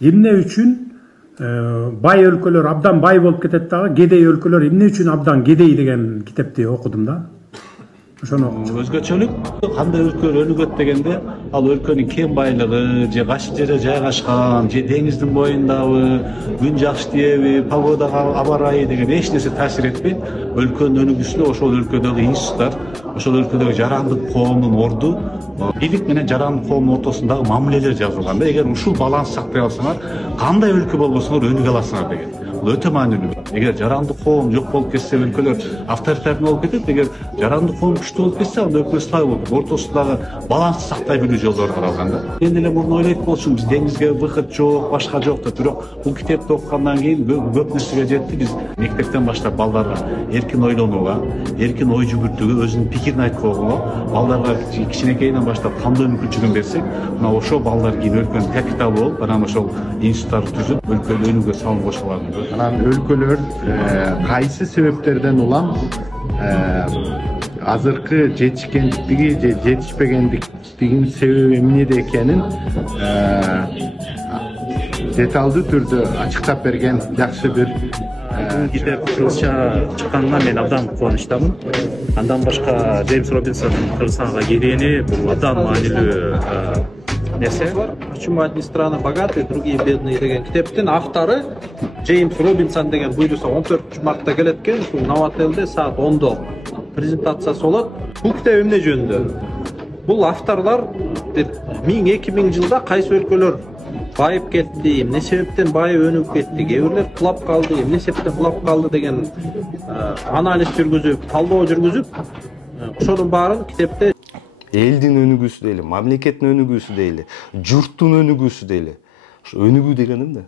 Эмне үчүн бай өлкөлөр абдан бай болуп кетет дагы, кедей өлкөлөр эмне үчүн абдан кедей деген китепти окудум да. Ошону өзгөчөлүк кандай өлкөлөр өнүгөт дегенде, ал өлкөнүн кен байлыгы, же кайсы жерде жайгашкан, же деңиздин боюндабы, күн жакшы тиеби, погодага, аба ырайы деген эч нерсе таасир этпейт. Өлкөнүн өнүгүшүнө ошол өлкөдөгү институттар, ошол өлкөдөгү жарандык коомдун орду, бийлик менен жарандык коомдун ортосундагы мамилелер жазылган да. Эгер ушул баланс сактай алсаңар, кандай өлкө болбосоңор өнүгө аласыңар деген. Бул өтө маанилүү. Эгер жарандык коом жок болуп кетсе, өлкөлөр авторитарный болуп кетет. Эгер жарандык коом күчтүү болуп кетсе, анда өлкө слабый болуп, ортосундагы балансты сактай билүү жолдору каралган да. Мен деле мурун ойлойт болчумун, биз деңизге выход жок, башка жок деп. Бирок бул китепти окугандан кийин көп нерсеге жетти. Биз мектептен баштап балдарга эркин ойлонууга, эркин ой жүгүртүүгө, өзүнүн пикирин айткууга, балдарга кичинекейинен баштап тандоо мүмкүнчүлүгүн берсек, мына ошол балдар кийин өлкөнүн капиталы болуп, анан ошол институттарды түзүп, өлкөнү өнүгүүгө салым кошо алат. Анан өлкөлөр кайсы себептерден улам азыркы жетишкендиктиги же жетишпегендиктигинин себеби эмнеде экенин деталдуу түрдө ачыктап берген жакшы бир китеп кыргызча чыкканына мен абдан кубанычтамын. Андан башка Джеймс Робинсондун Кыргызстанга келгени бул абдан маанилүү нерсе. Почему одни страны богатые, другие бедные деген китептин автору Джеймс Робинсон деген буюрса 14 мартта келет экен, ушул Новотелде саат 10до презентациясы болот. Бул китеп эмне жөнүндө? Бул авторлар 1000-2000 жылда кайсы өлкөлөр байып кетти, эмне себептен байып өнүгүп кетти, кээ бирлер кулап калды, эмне себептен кулап калды деген анализ жүргүзүп, талдоо жүргүзүп, ошонун баарын китепте элдин өнүгүүсү дейли, мамлекеттин өнүгүүсү дейли, журттун өнүгүүсү дейли. Өнүгүү деген эмне?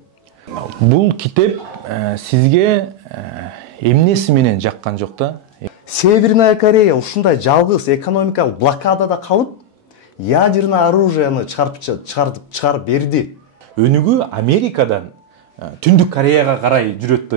Бул китеп сизге эмнеси менен жаккан жок да? Северная Корея ушундай жалгыз экономикалык блокадада калып, ядерный оружияны чыгарып берди. Өнүгүү Америкадан Түндүк Кореяга карай жүрөт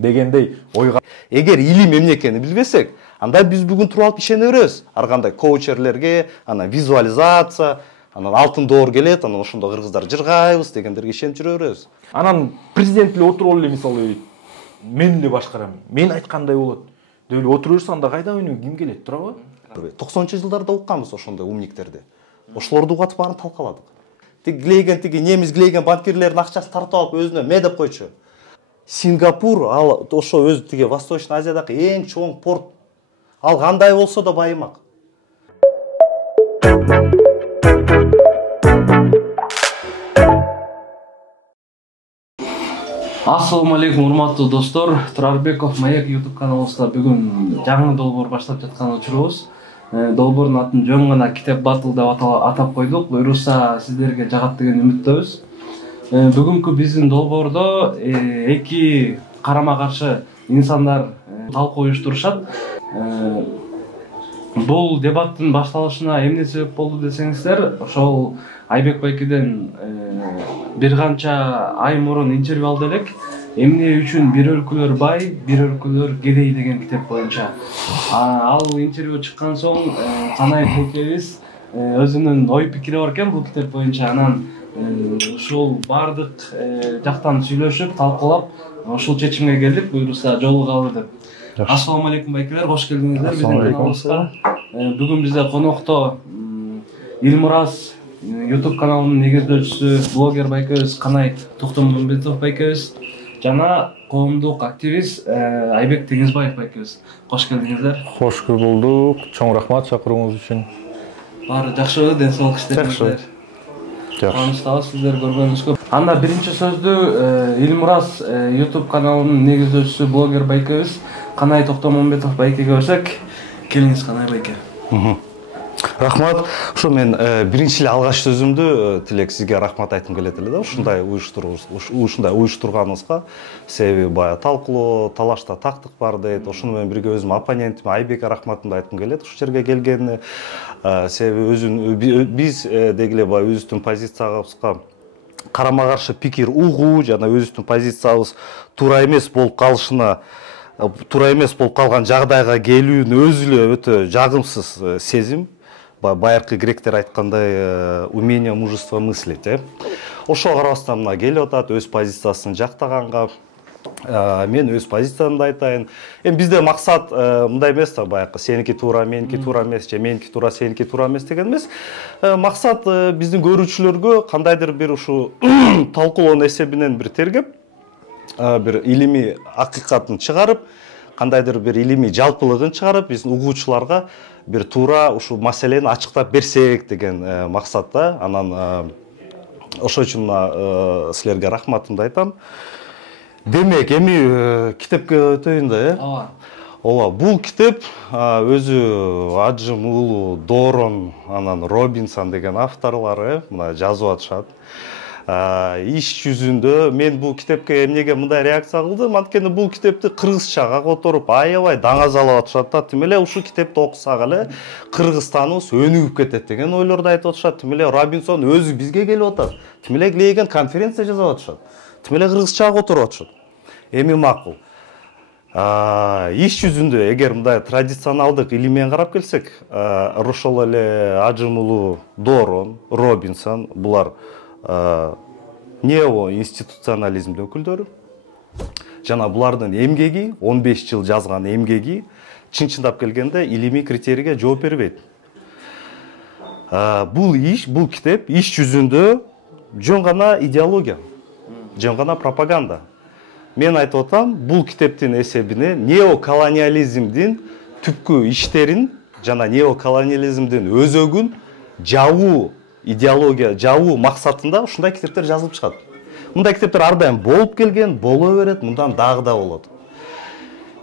дегендей ойга. Эгер илим эмне экенин билбесек, анда биз бүгүн туруп алып ишене беребиз. Ар кандай коучерлерге, анан визуализация, анан алтын доор келет, анан ошондо кыргыздар жыргайбыз дегендерге ишенип жүрө беребиз. Анан президент эле отуруп эле мисалы мен эле башкарам, мен айткандай болот деп эле отура берсе, анда кайда өнүгүү ким келет, туурабы? 90-жылдарда укканбыз ошондой умниктерди. Ошолорду угатып баарын талкаладык. Тиги немис глейген банкирлердин акчасын тартып алып өзүнө ме деп койчу. Сингапур, ал ошо өзү тиги Восточный Азиядагы эң чоң порт. Ал кандай болсо да байымак. Ассаламу алейкум, урматтуу достор. Турарбеков Маек YouTube каналыбызда бүгүн жаңы долбоор баштап жаткан учурубуз. Долбоордун атын жөн гана китеп батыл деп атап койдук. Буюрса сиздерге жагат деген үмүттөбүз. Бүгүнкү биздин долбоордо эки карама каршы инсандар талкуу уюштурушат. Бул дебаттын башталышына эмне себеп болду десеңиздер, ошол Айбек байкеден бир канча ай мурун интервью алды элек. Эмне үчүн бир өлкөлөр бай, бир өлкөлөр кедей деген китеп боюнча. Ал интервью чыккан соң Канай байкебиз өзүнүн ой пикири бар экен бул китеп боюнча. Анан ушул бардык жактан сүйлөшүп, талкуулап, ушул чечимге келдик, буюрса жолугалы деп. Ассаламу алейкум байкелер, кош келдиңиздер биздин каналыбызга. Бүгүн бизде конокто Илмураз YouTube каналынын негиздөөчүсү, блогер байкебиз Канай Токтомбетов байкебиз жана коомдук активист Айбек Теңизбаев байкебиз. Кош келдиңиздер. Кош болдук. Чоң рахмат чакырууңуз үчүн. Баары жакшыбы, ден соолук иштериңиздер? Кубанычтабыз сиздерди көргөнүбүзгө. Анда биринчи сөздү Илмураз YouTube каналынын негиздөөчүсү, блогер байкебиз Канай Токтомбетов байкеге берсек. Келиңиз Канай байке. Рахмат. Ошо мен биринчи эле алгач сөзүмдү тилек сизге рахмат айткым келет эле да. Ушундай уюштурганыңызга. Себеби баягы талкуулоо, талашта тактык бар дейт. Ошону менен бирге өзүм оппонентим Айбекке рахматымды айткым келет ушул жерге келгенине. Себеби биз деги эле баягы өзүбүздүн позициябызга карама каршы пикир угуу жана өзүбүздүн позициябыз туура эмес болуп калышына, туура эмес болуп калган жагдайга келүүнү өзү эле өтө жагымсыз сезим. Байыркы гректер айткандай умение, мужество мыслить. ошого карабастан мына келип атат өз позициясын жактаганга. Мен өз позициямды айтайын. Эми бизде максат мындай эмес да, баягы сеники туура, меники туура эмес, же меники туура, сеники туура эмес деген эмес. Максат биздин көрүүчүлөргө кандайдыр бир ушу талкуулоонун эсебинен бир тергеп, бир илимий акыйкатын чыгарып, кандайдыр бир илимий жалпылыгын чыгарып, биздин угуучуларга бир туура ушу маселени ачыктап берсек деген максат да. Анан ошол үчүн силерге рахматымды айтам. Демек, эми китепке өтөйүн да, Ооба, бул китеп өзү Ажым уулу Дорон, анан Робинсон деген авторлары мына жазып атышат. Иш жүзүндө мен бул китепке эмнеге мындай реакция кылдым? Анткени бул китепти кыргызчага которуп, аябай даңазалап атышат да. Тим эле ушул китепти окусак эле Кыргызстаныбыз өнүгүп кетет деген ойлорду айтып атышат. Тим эле Робинсон өзү бизге келип атат. Тим эле Глейген конференция жасап атышат. Тим эле кыргызчага которуп атышат. Эми макул. Иш жүзүндө эгер мындай традиционалдык илиммен карап келсек, ошол эле Ажым уулу Дорон, Робинсон булар нео институционализмдин өкүлдөрү. Жана булардын эмгеги, 15 жыл жазган эмгеги чын-чындап келгенде илимий критерийге жооп бербейт. Бул китеп иш жүзүндө жөн гана идеология, жөн гана пропаганда. Мен айтып атам, бул китептин эсебине неоколониализмдин түпкү иштерин жана неоколониализмдин өзөгүн жабуу идеология, жабуу максатында ушундай китептер жазылып чыгат. Мындай китептер ар дайым болуп келген, боло берет, мындан дагы да болот.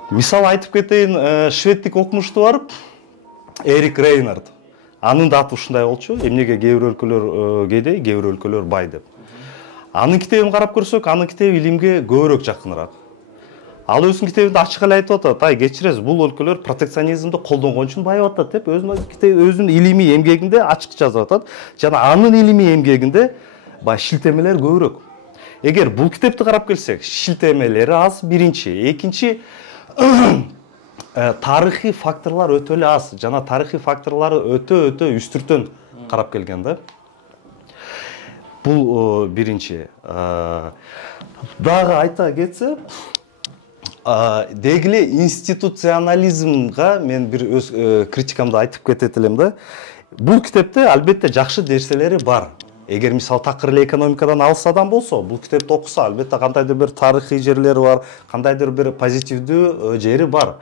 Мисал айтып кетейин, шведтик окумуштуу барып, Эрик Рейнард. Анын да аты ушундай болчу, эмнеге кээ бир өлкөлөр кедей, кээ бир өлкөлөр бай деп. Анын китебин карап көрсөк, анын китеби илимге көбүрөөк жакыныраак. Ал өзүнүн китебинде ачык эле айтып атат, кечиресиз, бул өлкөлөр протекционизмди колдонгон үчүн байып атат деп өзүнүн илимий эмгегинде ачык жазып атат. Жана анын илимий эмгегинде шилтемелер көбүрөөк. Эгер бул китепти карап келсек, шилтемелери аз, биринчи, экинчи тарыхый факторлор өтө эле аз, жана тарыхый факторлору өтө үстүртөн карап келген да. Бул биринчи. Дагы айта кетсе, дегиле институционализмга мен бир өз критикамды айтып кетет элем да. Бул китепте албетте жакшы нерселери бар. Эгер мисал такыр эле экономикадан алыс адам болсо, бул китепти окуса, албетте кандайдыр бир тарыхый жерлери бар, кандайдыр бир позитивдүү жери бар.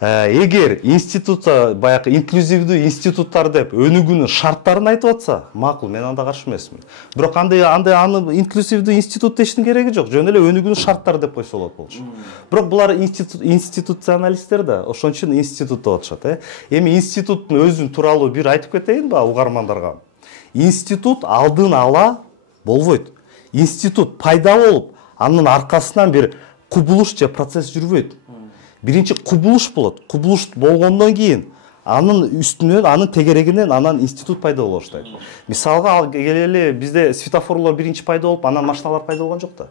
Эгер институтта баягы инклюзивдүү институттар деп өнүгүүнүн шарттарын айтып атса, макул, мен анда каршы эмесмин. Бирок аны инклюзивдүү институт дештин кереги жок, жөн эле өнүгүүнүн шарттары деп койсо болот болчу. Бирок булар институционалисттер да, ошон үчүн институт деп атышат. Эми институттун өзүн тууралуу бир айтып кетейин ба угармандарга. Институт алдын ала болбойт. Институт пайда болуп, анын аркасынан бир кубулуш же процесс жүрбөйт. Биринчи кубулуш болот. Кубулуш болгондон кийин анын үстүнөн, анын тегерегинен анан институт пайда боло баштайт. Мисалга келели бизде светофорлор биринчи пайда болуп, анан машиналар пайда болгон жок да.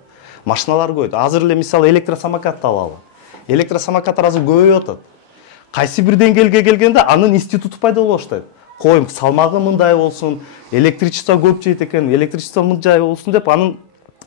Машиналар көбөйт. Азыр эле мисалы электросамокатты алалы. Электросамокаттар азыр көбөйүп атат. Кайсы бир деңгээлге келгенде анын институту пайда боло баштайт. Коем салмагы мындай болсун, электричество көп жейт экен, электричество мындай болсун деп анын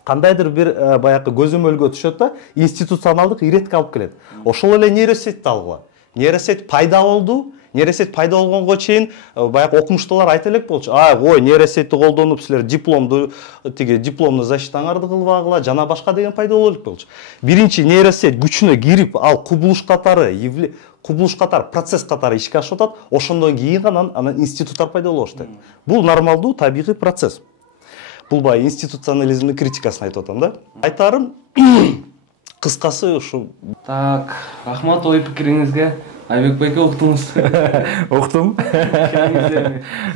кандайдыр бир баягы көзөмөлгө түшөт да, институционалдык иретке алып келет. Ошол эле нейросетти алгыла. Нейросет пайда болду. Нейросет пайда болгонго чейин баягы окумуштуулар айта элек болчу. Ой, нейросетти колдонуп силер дипломду защитаңарды кылбагыла, жана башка деген пайда боло элек болчу. Биринчи нейросет күчүнө кирип, ал кубулуш катары, процесс катары ишке ашып атат. Ошондон кийин анан институттар пайда боло баштайт. Бул нормалдуу табигый процесс. Бул бай институционализмдин критикасын айтып атам да. Айтарым кыскасы ушу. Так, рахмат ой пикириңизге. Айбек байке уктуңуз. Уктум.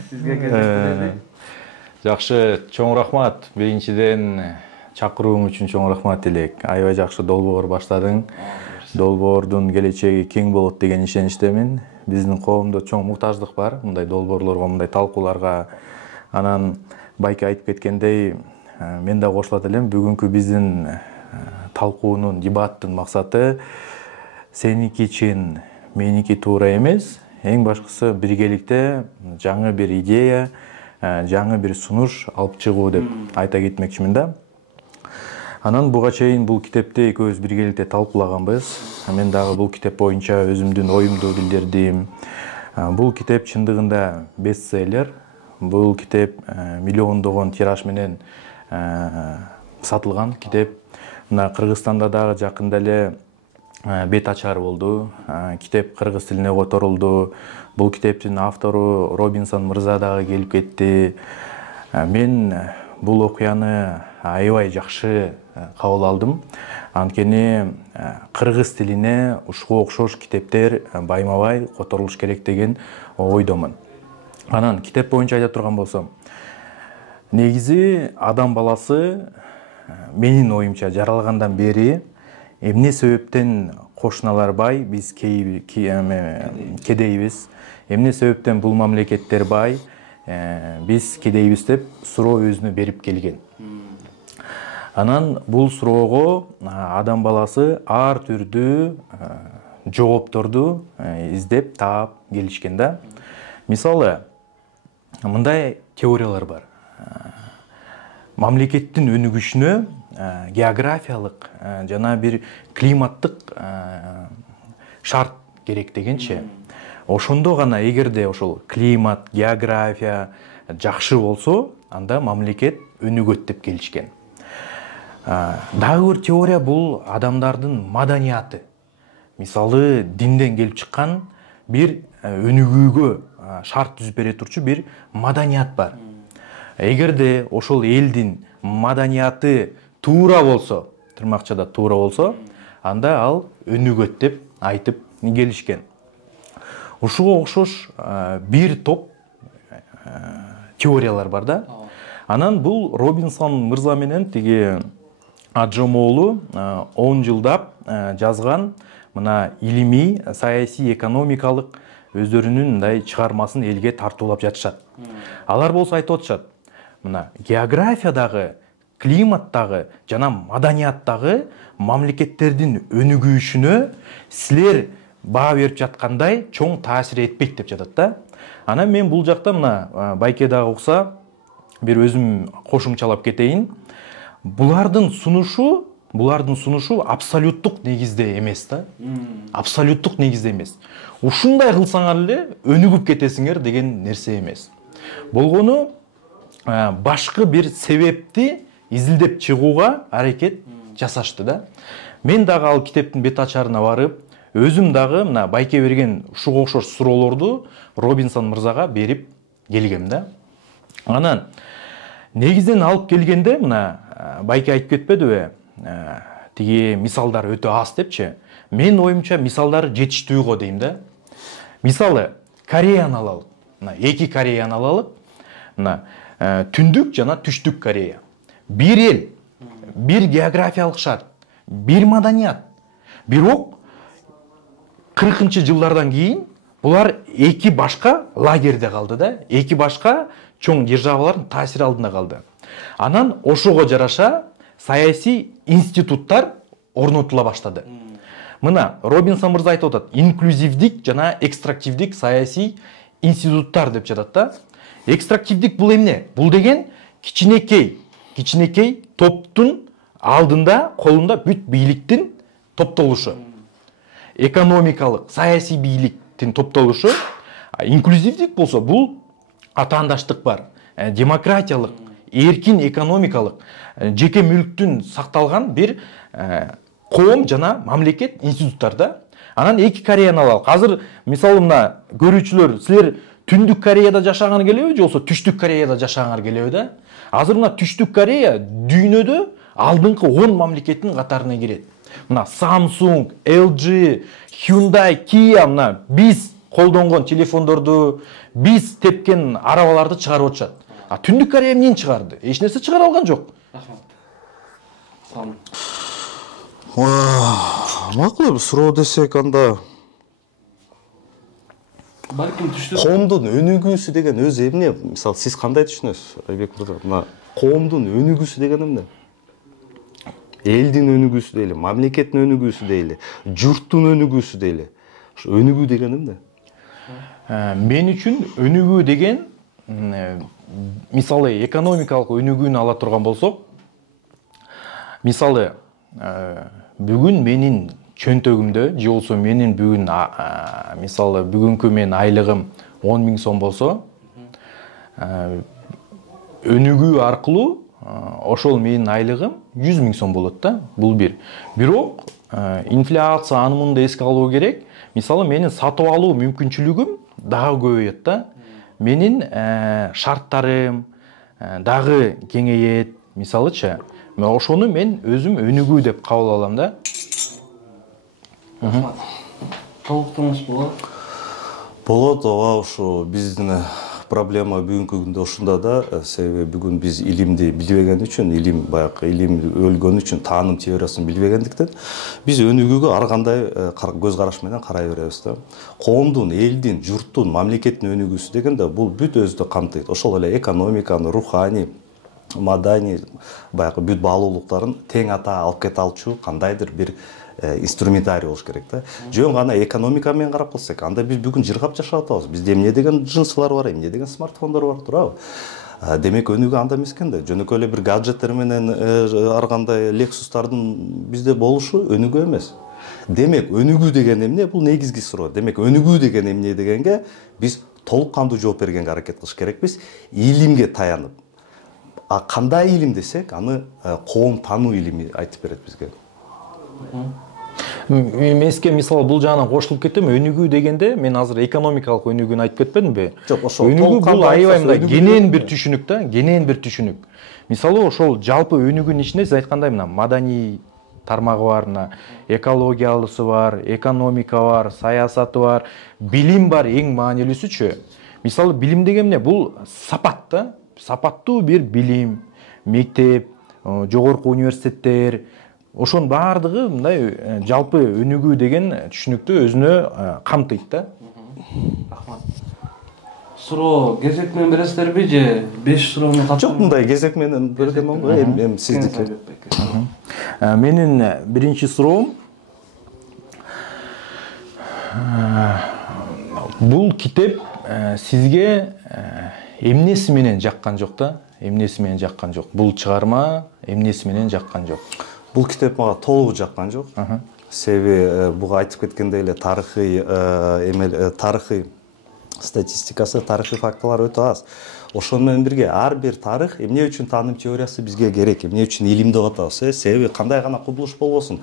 Сизге кезектелди. Жакшы, чоң рахмат. Биринчиден чакырууң үчүн чоң рахмат элек. Аябай жакшы долбоор баштадың. Долбоордун келечеги кең болот деген ишеничтемин. Биздин коомдо чоң муктаждык бар мындай долбоорлорго, мындай талкууларга. Анан байке айтып кеткендей, мен да кошулат элем. Бүгүнкү биздин талкуунун, дебаттын максаты сеники чын, меники туура эмес. Эң башкысы биргеликте жаңы бир идея, жаңы бир сунуш алып чыгуу деп айта кетмекчимин да. Анан буга чейин бул китепти экөөбүз биргеликте талкуулаганбыз. Мен дагы бул китеп боюнча өзүмдүн оюмду билдирдим. Бул китеп чындыгында бестселлер. Бул китеп миллиондогон тираж менен сатылган китеп. Мына Кыргызстанда дагы жакында эле бет ачар болду. Китеп кыргыз тилине которулду. Бул китептин автору Робинсон мырза дагы келип кетти. Мен бул окуяны аябай жакшы кабыл алдым. Анткени кыргыз тилине ушуга окшош китептер байма-бай которулуш керек деген ойдомун. Анан китеп боюнча айта турган болсом, негизи адам баласы менин оюмча жаралгандан бери эмне себептен кошуналар бай, биз кедейбиз, эмне себептен бул мамлекеттер бай, биз кедейбиз деп суроо өзүнө берип келген. Анан бул суроого адам баласы ар түрдүү жоопторду издеп таап келишкен да. Мисалы, мындай теориялар бар. Мамлекеттин өнүгүшүнө географиялык жана бир климаттык шарт керек дегенче. Ошондо гана эгерде ошол климат, география жакшы болсо, анда мамлекет өнүгөт деп келишкен. Дагы бир теория бул адамдардын маданияты. Мисалы, динден келип чыккан бир өнүгүүгө шарт түзүп бере турчу бир маданият бар. Эгерде ошол элдин маданияты туура болсо, тырмакчада туура болсо, анда ал өнүгөт деп айтып келишкен. Ушуга окшош бир топ теориялар бар да. Анан бул Робинсон мырза менен тиги Аджомоолу 10 жылдап жазган мына илимий, саясий, экономикалык өздөрүнүн мындай чыгармасын элге тартуулап жатышат. Алар болсо айтып атышат, мына географиядагы, климаттагы жана маданияттагы мамлекеттердин өнүгүшүнө силер баа берип жаткандай чоң таасир этпейт деп жатат да. Анан мен бул жакта мына байке дагы укса бир өзүм кошумчалап кетейин. Булардын сунушу абсолюттук негизде эмес да. Абсолюттук негизде эмес. Ушундай кылсаңар эле өнүгүп кетесиңер деген нерсе эмес. Болгону башкы бир себепти изилдеп чыгууга аракет жасашты да. Мен дагы ал китептин бет ачарына барып, өзүм дагы мына байке берген ушуга окшош суроолорду Робинсон мырзага берип келгем да. Анан негизден алып келгенде мына байке айтып кетпедиби? Тиги мисалдар өтө аз депчи. Мен оюмча мисалдар жетиштүү го дейм да. Мисалы, Кореяны алалык. Мына эки Кореяны алалык. Мына түндүк жана түштүк Корея. Бир эл, бир географиялык шарт, бир маданият. Бирок 40-жылдардан кийин булар эки башка лагерде калды да. Эки башка чоң державалардын таасири алдында калды. Анан ошого жараша саясий институттар орнотула баштады. Мына Робинсон мырза айтып атат, инклюзивдик жана экстрактивдик саясий институттар деп жатат да. Экстрактивдик бул эмне? Бул деген кичинекей топтун алдында, колунда бүт бийликтин топтолушу. Экономикалык, саясий бийликтин топтолушу. Инклюзивдик болсо бул атаандаштык бар. Демократиялык, эркин экономикалык, жеке мүлктүн сакталган бир коом жана мамлекет институттарда. Анан эки Кореяны алалык. Азыр мисалы мына көрүүчүлөр, силер түндүк Кореяда жашагыңар келеби, же болбосо түштүк Кореяда жашагыңар келеби да? Азыр мына түштүк Корея дүйнөдө алдыңкы 10 мамлекеттин катарына кирет. Мына Samsung, LG, Hyundai, Kia мына биз колдонгон телефондорду, биз тепкен арабаларды чыгарып атышат. Түндүк Корея эмнени чыгарды? Эч нерсе чыгара алган жок. Макул суроо десек анда Балким түштүк. Коомдун өнүгүүсү деген өзү эмне? Мисалы, сиз кандай түшүнөсүз? Айбек мырза, мына коомдун өнүгүүсү деген эмне? Элдин өнүгүүсү дейли, мамлекеттин өнүгүүсү дейли, журттун өнүгүүсү дейли. Ошо өнүгүү деген эмне? Мен үчүн өнүгүү деген мисалы экономикалык өнүгүүнү ала турган болсок, мисалы бүгүн менин чөнтөгүмдө же болбосо менин бүгүн мисалы бүгүнкү менин айлыгым 10 000 сом болсо, өнүгүү аркылуу ошол менин айлыгым 100 000 сом болот да. Бул бир. Бирок инфляция анын да эске алуу керек. Мисалы менин сатып алуу мүмкүнчүлүгүм дагы көбөйөт да. Менин шарттарым дагы кеңейет. Мисалычы, ошону мен өзүм өнүгүү деп кабыл алам да. Толуктуңуз болот? Болот, ооба, ушу биздин проблема бүгүнкү күндө ушунда да, себеби бүгүн биз илимди билбеген үчүн, баягы илим өлгөн үчүн, тааным теориясын билбегендиктен биз өнүгүүгө ар кандай көз караш менен карай беребиз да. Коомдун, элдин, журттун, мамлекеттин өнүгүүсү дегенде бул бүт өздү камтыйт. Ошол эле экономиканы, руханий, маданий, баягы бүт баалуулуктарын тең ата алып кете алчу кандайдыр бир инструментарий болуш керек да. Жөн гана экономика менен карап калсак, анда биз бүгүн жыргап жашап атабыз. Бизде эмне деген жынсылар бар, эмне деген смартфондор бар, туурабы? Демек өнүгүү анда эмес экен да. Жөнөкөй эле бир гаджеттер менен ар кандай лексустардын бизде болушу өнүгүү эмес. Демек өнүгүү деген эмне? Бул негизги суроо. Демек өнүгүү деген эмне дегенге биз толук кандуу жооп бергенге аракет кылыш керекпиз, илимге таянып. Кандай илим десек, аны коом тануу илими айтып берет бизге. Меске мисалы бул жагынан кошулуп кетем. Өнүгүү дегенде мен азыр экономикалык өнүгүүнү айтып кетпедимби? Жок, ошол өнүгүү бул аябай мындай кенен бир түшүнүк да, кенен бир түшүнүк. Мисалы ошол жалпы өнүгүүнүн ичинде сиз айткандай мына маданий тармагы бар, мына экологиялысы бар, экономика бар, саясаты бар, билим бар, эң маанилүүсүчү. Мисалы билим деген эмне? Бул сапат да. Сапаттуу бир билим, мектеп, жогорку университеттер, ошонун баардыгы мындай жалпы өнүгүү деген түшүнүктү өзүнө камтыйт да. Рахмат. Суроо кезек менен бересиздерби же 5 суроону каттым? Жок, мындай кезек менен бердим го, эми сиздики. Менин биринчи суроом, бул китеп сизге эмнеси менен жаккан жок да? Эмнеси менен жаккан жок? Бул чыгарма эмнеси менен жаккан жок? Бул китеп мага толугу жаккан жок. Себеби буга айтып кеткендей эле тарыхый статистикасы, тарыхый фактылар өтө аз. Ошону менен бирге ар бир тарых эмне үчүн тааным теориясы бизге керек, эмне үчүн илим деп атабыз, себеби кандай гана кубулуш болбосун.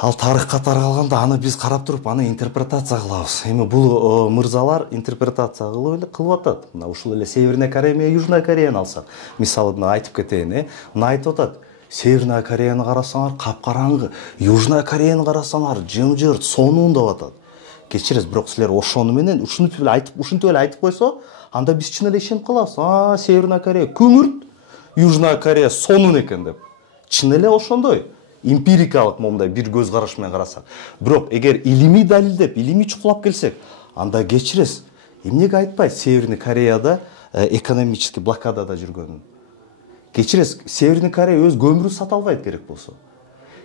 Ал тарыхка таралганда аны биз карап туруп, аны интерпретация кылабыз. Эми бул мырзалар интерпретация кылып атат. Мына ушул эле Северная Корея менен Южная Кореяны алсак, мисалы мына айтып кетейин, мына айтып атат. Северная Кореяны карасаңар капкараңгы, Южная Кореяны карасаңар жымжырт, сонун деп атат. Кечиресиз, бирок силер ошону менен ушинтип эле айтып койсо, анда биз чын эле ишенип калабыз. Северная Корея күңүрт, Южная Корея сонун экен деп. Чын эле ошондой. Эмпирикалык момундай бир көз караш менен карасак. Бирок эгер илимий далилдеп, илимий чукулап келсек, анда кечиресиз. Эмнеге айтпайт Северный Кореяда экономический блокадада жүргөнүн? Кечиресиз, Северный Корея өз көмүрүн сата албайт керек болсо.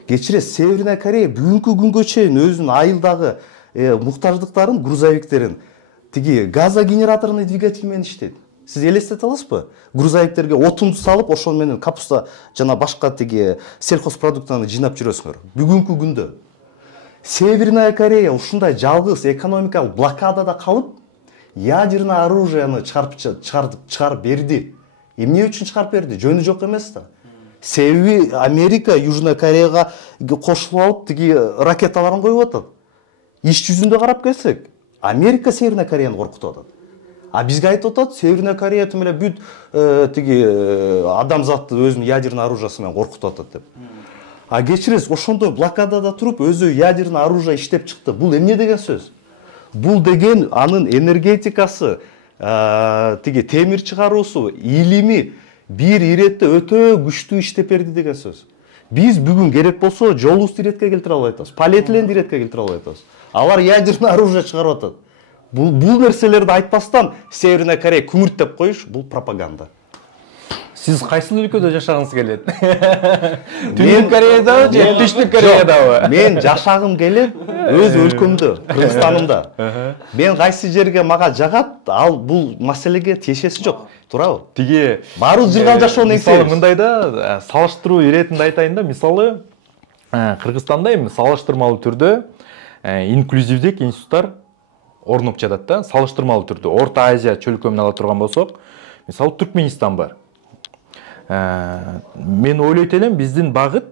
Кечиресиз, Северная Корея бүгүнкү күнгө чейин өзүнүн айылдагы муктаждыктарын, грузовиктерин тиги газогенераторный двигатель менен иштейт. Сиз элестете аласызбы? Грузовиктерге отунду салып, ошол менен капуста жана башка тиги сельхозпродуктаны жыйнап жүрөсүңөр. Бүгүнкү күндө Северная Корея ушундай жалгыз экономикалык блокадада калып, ядерный оружияны чыгарып берди. Эмне үчүн чыгарып берди? Жөнү жок эмес да. Себеби Америка Южная Кореяга кошулуп алып тиги ракеталарын коюп атат. Иш жүзүндө карап келсек, Америка Северная Кореяны коркутуп атат. А бизге айтып атат, Северная Корея тим эле бүт тиги адамзатты өзүнүн ядерный оружиясы менен коркутуп атат деп. А кечиресиз, ошондой блокадада туруп өзү ядерный оружие иштеп чыкты. Бул эмне деген сөз? Бул деген анын энергетикасы, тиги темир чыгаруусу, илими бир иретте өтө күчтүү иштеп берди деген сөз. Биз бүгүн керек болсо жолубузду иретке келтире албай атабыз, полиэтиленди иретке келтире албай атабыз. Алар ядерный оружие чыгарып атат. Бул нерселерди айтпастан Северная Корея күңүрт деп коюш, бул пропаганда. Сиз кайсыл өлкөдө жашагыңыз келет? Түндүк Кореядабы же Түштүк Кореядабы? Мен жашагым келет өз өлкөмдө, Кыргызстанымда. Мен кайсы жерге мага жагат, ал бул маселеге тиешеси жок. Туурабы? Тиги Баары жыргал жашоону мисалы мындай да салыштыруу иретинде айтайын да, мисалы Кыргызстанда эми салыштырмалуу түрдө инклюзивдик институттар орнуп жатат да, салыштырмалуу түрдө. Орто Азия чөлкөмүн ала турган болсок, мисалы Түркменистан бар. Мен ойлойт элем биздин багыт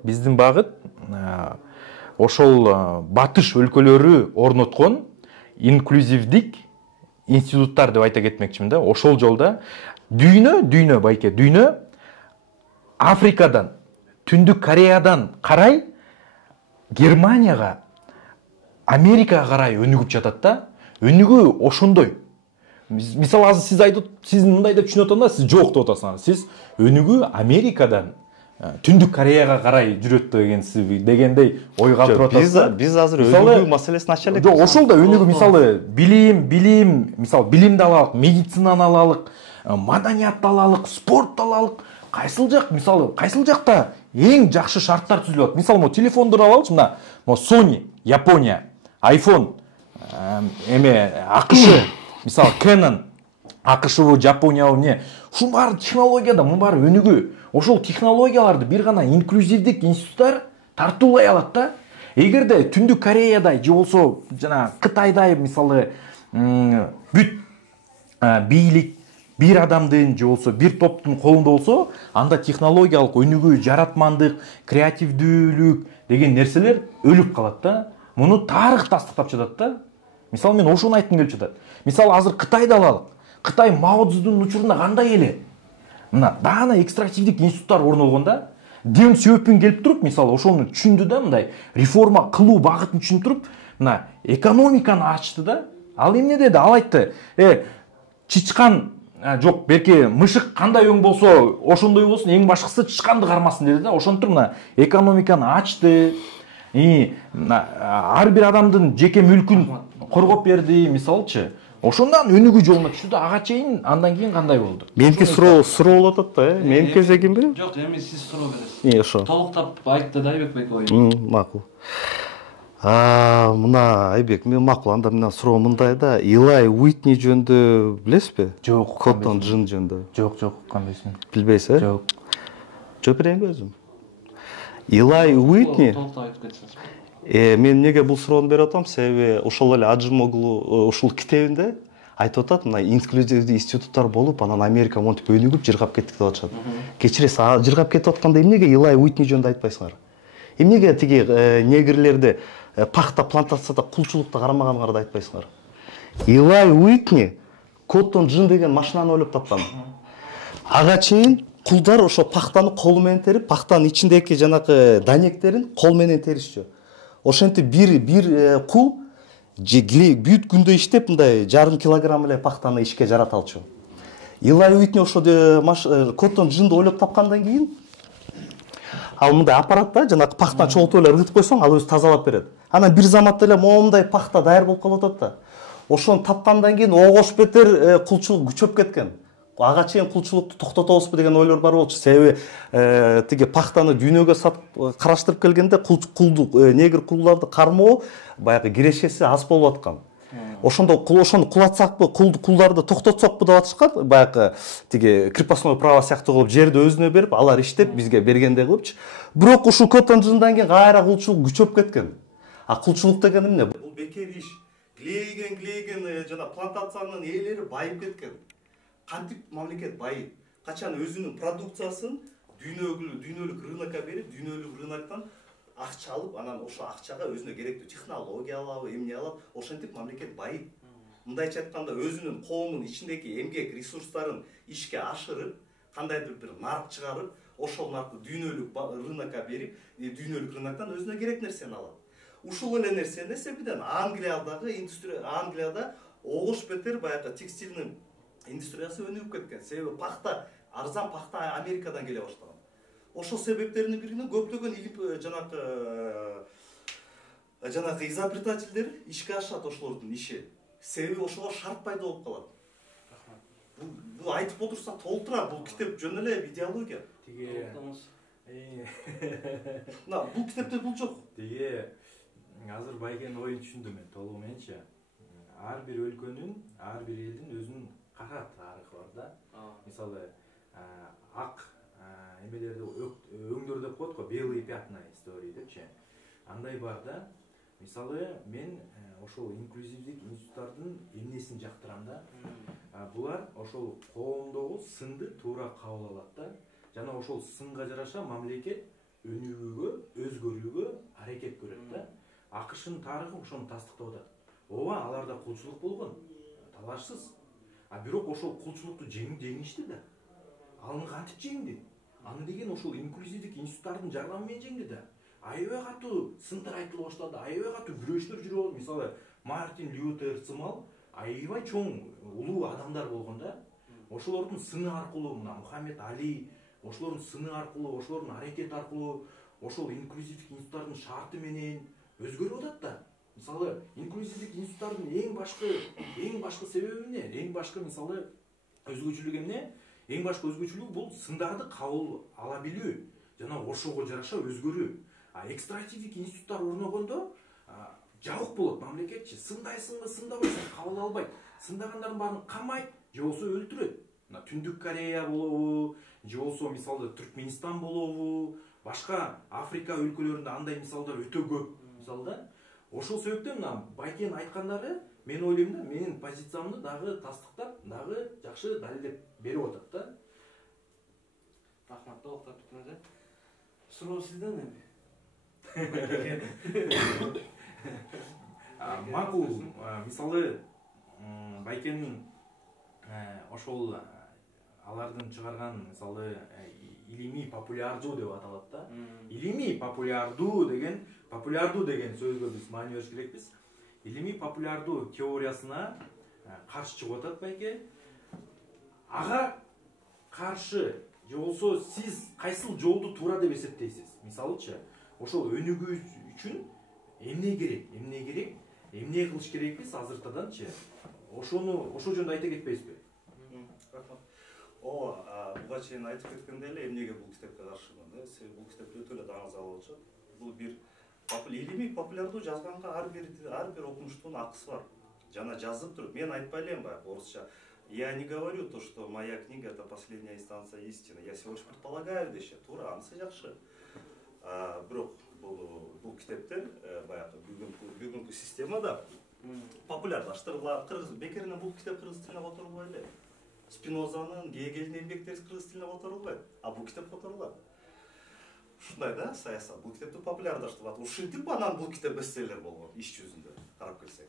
ошол батыш өлкөлөрү орноткон инклюзивдик институттар деп айта кетмекчимин да. Ошол жолда дүйнө байке, дүйнө Африкадан, Түндүк Кореядан карай Германияга, Америкага карай өнүгүп жатат да. Өнүгүү ошондой. Мисалы азыр сиз айтып, сиз мындай деп түшүнүп атасыңар, сиз жок деп атасыңар. Сиз өнүгүү Америкадан Түндүк Кореяга карай жүрөт дегендей ой калтырып атасыздар. Биз азыр өнүгүү маселесин ача элек. Жок, ошол да өнүгүү, мисалы билим, мисалы билимди алалык, медицинаны алалык, маданиятты алалык, спортты алалык. Кайсыл жак, мисалы, кайсыл жакта эң жакшы шарттар түзүлүп атат. Мисалы, телефондорду алалычы, мына, Sony, Япония, iPhone, АКШ, мисалы, Canon, АКШ, Жапония, не. Ушул баары технологияда, мун баары өнүгүү. Ошол технологияларды бир гана инклюзивдик институттар тартуулай алат да. Эгерде Түндүк Кореядай же болсо жана Кытайдай, мисалы, бүт бийлик бир адамдын же болсо бир топтун колунда болсо, анда технологиялык өнүгүү, жаратмандык, креативдүүлүк деген нерселер өлүп калат да. Муну тарых тастыктап жатат да. Мисалы, мен ошону айткым келип жатат. Мисалы, азыр Кытайды алалык. Кытай Мао Цзэдундун учурунда кандай эле? Мына даана экстративдик институттар орнолгонда, Дэн Сяопин келип туруп, мисалы, ошону түшүндү да, мындай реформа кылуу багытын түшүнүп туруп, мына экономиканы ачты да. Ал эмне деди? Ал айтты: чычкан жок, берки мышык кандай өң болсо, ошондой болсун, эң башкысы чычканды кармасын деди да. Ошентип мына экономиканы ачты. Ар бир адамдын жеке мүлкүн коргоп берди, мисалчы. Ошондон өнүгүү жолуна түштү да, ага чейин андан кийин кандай болду? Меники суроо болуп атат да, менин кезегимби? Жок, эми сиз суроо бересиз. Ошо. Толуктап айтты да Айбек байке ойун. Макул. Мына Айбек, мен макул, анда мына суроо мындай да, Илай Уитни жөнүндө билесизби? Жок. Коттон Джин жөнүндө. Жок, кандайсың? Билбейсиз, Жок. Жооп берейинби өзүм? Илай Уитни. Толуктап айтып кетсеңиз. Мен эмнеге бул суроону берип атам? Себеби ошол эле Аджимоглу ушул китебинде айтып атат, мына инклюзивдүү институттар болуп, анан Америка монтип өнүгүп жыргап кеттик деп атышат. Кечиресиз, жыргап кетип атканда эмнеге Илай Уитни жөнүндө айтпайсыңар? Эмнеге тиги негрлерди пахта плантацияда кулчулукта карамаганыңарды айтпайсыңар? Илай Уитни Коттон Джин деген машинаны ойлоп тапкан. Ага чейин кулдар ошо пахтаны колу менен терип, пахтанын ичиндеги жанагы данектерин кол менен теришчү. Ошентип бир кул бүт күндө иштеп, мындай 1,5 килограмм эле пахтаны ишке жарата алчу. Илай Уитни ошо Коттон Джинди ойлоп тапкандан кийин, ал мындай аппарат да, жанагы пахтаны чогултуп эле ыргытып койсоң, ал өзү тазалап берет. Анан бир заматта эле моундай пахта даяр болуп калып атат да. Ошону тапкандан кийин огош бетер кулчулук күчөп кеткен. Ага чейин кулчулукту токтотобузбу деген ойлор бар болчу. Себеби тиги пахтаны дүйнөгө сатып караштырып келгенде негр кулдарды кармоо баягы кирешеси аз болуп аткан. Ошондо ошону кулатсакпы, кулдарды токтотсокпу деп атышкан. Баягы тиги крепостной право сыяктуу кылып жерди өзүнө берип, алар иштеп бизге бергендей кылыпчы. Бирок ушул Коттон Джиндан кийин кайра кулчулук күчөп кеткен. Кулчулук деген эмне? Бул бекер иш. Глейген жана плантациянын ээлери байып кеткен. Кантип мамлекет байып, качан өзүнүн продукциясын дүйнөлүк рынокко берип, дүйнөлүк рыноктон акча алып, анан ошо акчага өзүнө керектүү технология алабы, эмне алат, ошентип мамлекет байып. Мындайча айтканда өзүнүн коомунун ичиндеги эмгек ресурстарын ишке ашырып, кандайдыр бир нарк чыгарып, ошол наркты дүйнөлүк рынокко берип, дүйнөлүк рыноктон өзүнө керек нерсени алат. Ушул эле нерсени себебинен Англияда огош бетер баягы текстильный индустриясы өнүгүп кеткен. Себеби пахта, арзан пахта Америкадан келе баштаган. Ошол себептердин биринен көптөгөн жанагы изобретательдер ишке ашат ошолордун иши. Себеби ошого шарт пайда болуп калат. бул айтып отурса толтура, бул китеп жөн эле идеология. Тиги Мына бул китепте бул жок. Тиги азыр Байкенин оюн түшүндүм мен толугу мененчи. Ар бир өлкөнүн, ар бир элдин өзүнүн кара тарыхы бар да. Мисалы ак эмелерди өңдөр деп коет го, белые пятна истории депчи. Андай бар да. Мисалы мен ошол инклюзивдик институттардын эмнесин жактырам да. Булар ошол коомдогу сынды туура кабыл алат да. Жана ошол сынга жараша мамлекет өнүгүүгө, өзгөрүүгө аракет көрөт да. АКШнын тарыхы ошону тастыктап атат. Ооба, аларда кулчулук болгон, талашсыз. Бирок ошол кулчулукту жеңишти да. Аны кантип жеңди? Аны деген ошол инклюзивдик институттардын жардамы менен жеңди да. Аябай катуу сындар айтыла баштады, аябай катуу күрөштөр жүрүп алды. Мисалы, Мартин Лютер сымал аябай чоң улуу адамдар болгон да. Ошолордун сыны аркылуу, мына Мухаммед Али, ошолордун сыны аркылуу, ошолордун аракети аркылуу, ошол инклюзивдик институттардын шарты менен өзгөрүп атат да. Мисалы, инклюзивдик институттардын эң башкы себеби эмне? Эң башкы мисалы өзгөчөлүгү эмне? Эң башкы өзгөчөлүгү бул сындарды кабыл ала билүү жана ошого жараша өзгөрүү. Экстративдик институттар орногондо жабык болот мамлекетчи. Сындайсыңбы, сындабайсың, кабыл албайт. Сындагандардын баарын камайт, же болбосо өлтүрөт. Мына Түндүк Корея болобу, же болбосо мисалы Түркмөнстан болобу, башка Африка өлкөлөрүндө андай мисалдар өтө көп. Мисалы да. Ошол себептен мына Байкен айткандары мен ойлойм да, менин позициямды дагы тастыктап, дагы жакшы далилдеп берип атат да. Рахмат, толуктап бүттүңүз. Суроо сизден эми. Макул, мисалы Байкенин ошол алардын чыгарган мисалы илимий популярдуу деп аталат да. Илимий популярдуу деген сөзгө биз маани бериш керекпиз. Илимий популярдуу теориясына каршы чыгып атат Байке. Ага каршы же болсо сиз кайсыл жолду туура деп эсептейсиз? Мисалычы, ошол өнүгүү үчүн эмне керек, эмне кылыш керекпиз азыртаданчы? Ошо жөнүндө айта кетпейсизби? Рахмат. Буга чейин айтып кеткендей эле эмнеге бул китепке каршымын? Себеби бул китеп өтө эле даңазал болчу. Бул бир илимий популярдуу жазганга ар бир окумуштун акысы бар. Жана жазып туруп, мен айтпай элем баягы орусча. Я не говорю то, что моя книга это последняя инстанция истины. Я всего лишь предполагаю деши. Туура, анысы жакшы. Бирок бул китептер баягы бүгүнкү системада популярдаштырылат. Бекеринен бул китеп кыргыз тилине которулбай эле. Спинозанын, Гегельдин эмгектери кыргыз тилине которулбайт, бул китеп которулат. Ушундай да, саясат. Бул китепти популярдаштырылат. Ушинтип анан бул китеп бестселлер болгон иш жүзүндө карап келсек.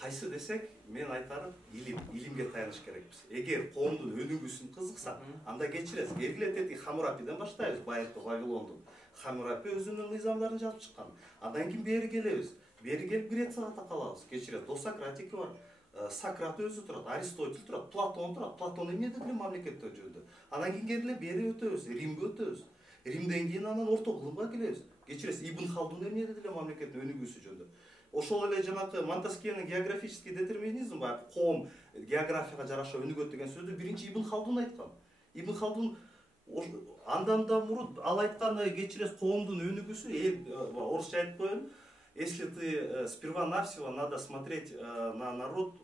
Кайсы десек, мен айтарым илимге таяныш керекпиз. Эгер коомдун өнүгүүсүн кызыкса, анда кечиресиз. Эргилетети Хамурапиден баштайбыз, байыркы Вавилондун. Хамурапи өзүнүн низамдарын жазып чыккан. Андан кийин бери келебиз. Бери келип Грецияга такалабыз. Кечиресиз. Досократика бар. Сократ өзү турат, Аристотель турат, Платон турат. Платон эмне деди мамлекеттер жөнүндө? Анан кийин келип бери өтөбүз, Римге өтөбүз. Римден кийин анан орто кылымга келебиз. Кечиресиз, Ибн Халдун эмне деди мамлекеттин өнүгүүсү жөнүндө? Ошол эле жанакы Монтескьенин географический детерминизм бар, коом географияга жараша өнүгөт деген сөздү биринчи Ибн Халдун айткан. Ибн Халдун андан да мурут ал айтканы кечиресиз коомдун өнүгүүсү, орусча айтып коеюн. Если ты сперва-навсего надо смотреть на народ,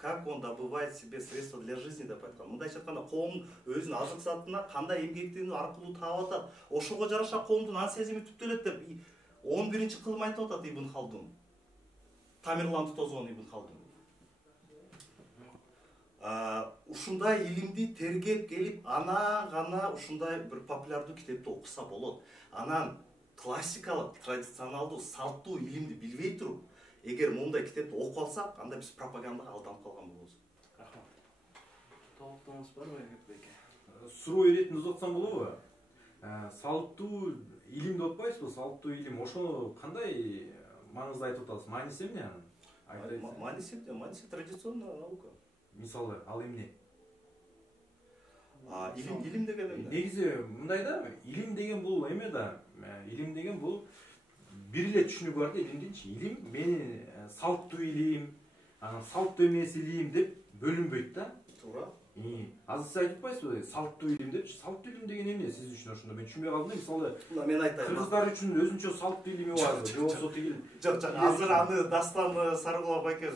как он добывает себе средства для жизни деп айткан. Мындайча айтканда коом өзүнүн азык затына кандай эмгектенүү аркылуу таап атат. Ошого жараша коомдун ан сезими түптөлөт деп 11-чи кылым айтып атат Ибн Халдун. Тамерланды тозгон Ибн Халдун. Ушундай илимди тергеп келип, анан гана ушундай бир популярдуу китепти окуса болот. Анан классикалык, традиционалдуу, салттуу илимди билбей туруп, эгер мондай китепти окуп алсак, анда биз пропагандага алданып калган болобуз. Рахмат. Толуктуңуз барбы, Беке? Суроо иретин узатсам болобу? Салттуу илим деп атпайсызбы? Салттуу илим ошону кандай маңызды айтып атасыз? Мааниси эмне анын? Мааниси традиционная наука. Мисалы, ал эмне? Илим деген эмне? Негизи мындай да, илим деген бул эме да, илим деген бул бир эле түшүнүгү бар да илимдинчи. Илим мени салттуу илим, анан салттуу эмес илим деп бөлүнбөйт да. туура. Азыр сиз айтып атпайсызбы, салттуу илим депчи. Салттуу илим деген эмне сиз үчүн ошондо? Мен түшүнбөй калдым да. Мисалы, мен айтайын. кыргыздар үчүн өзүнчө салттуу илими барбы? Же болбосо тиги Жок, азыр аны Дастан Сарыкулов байке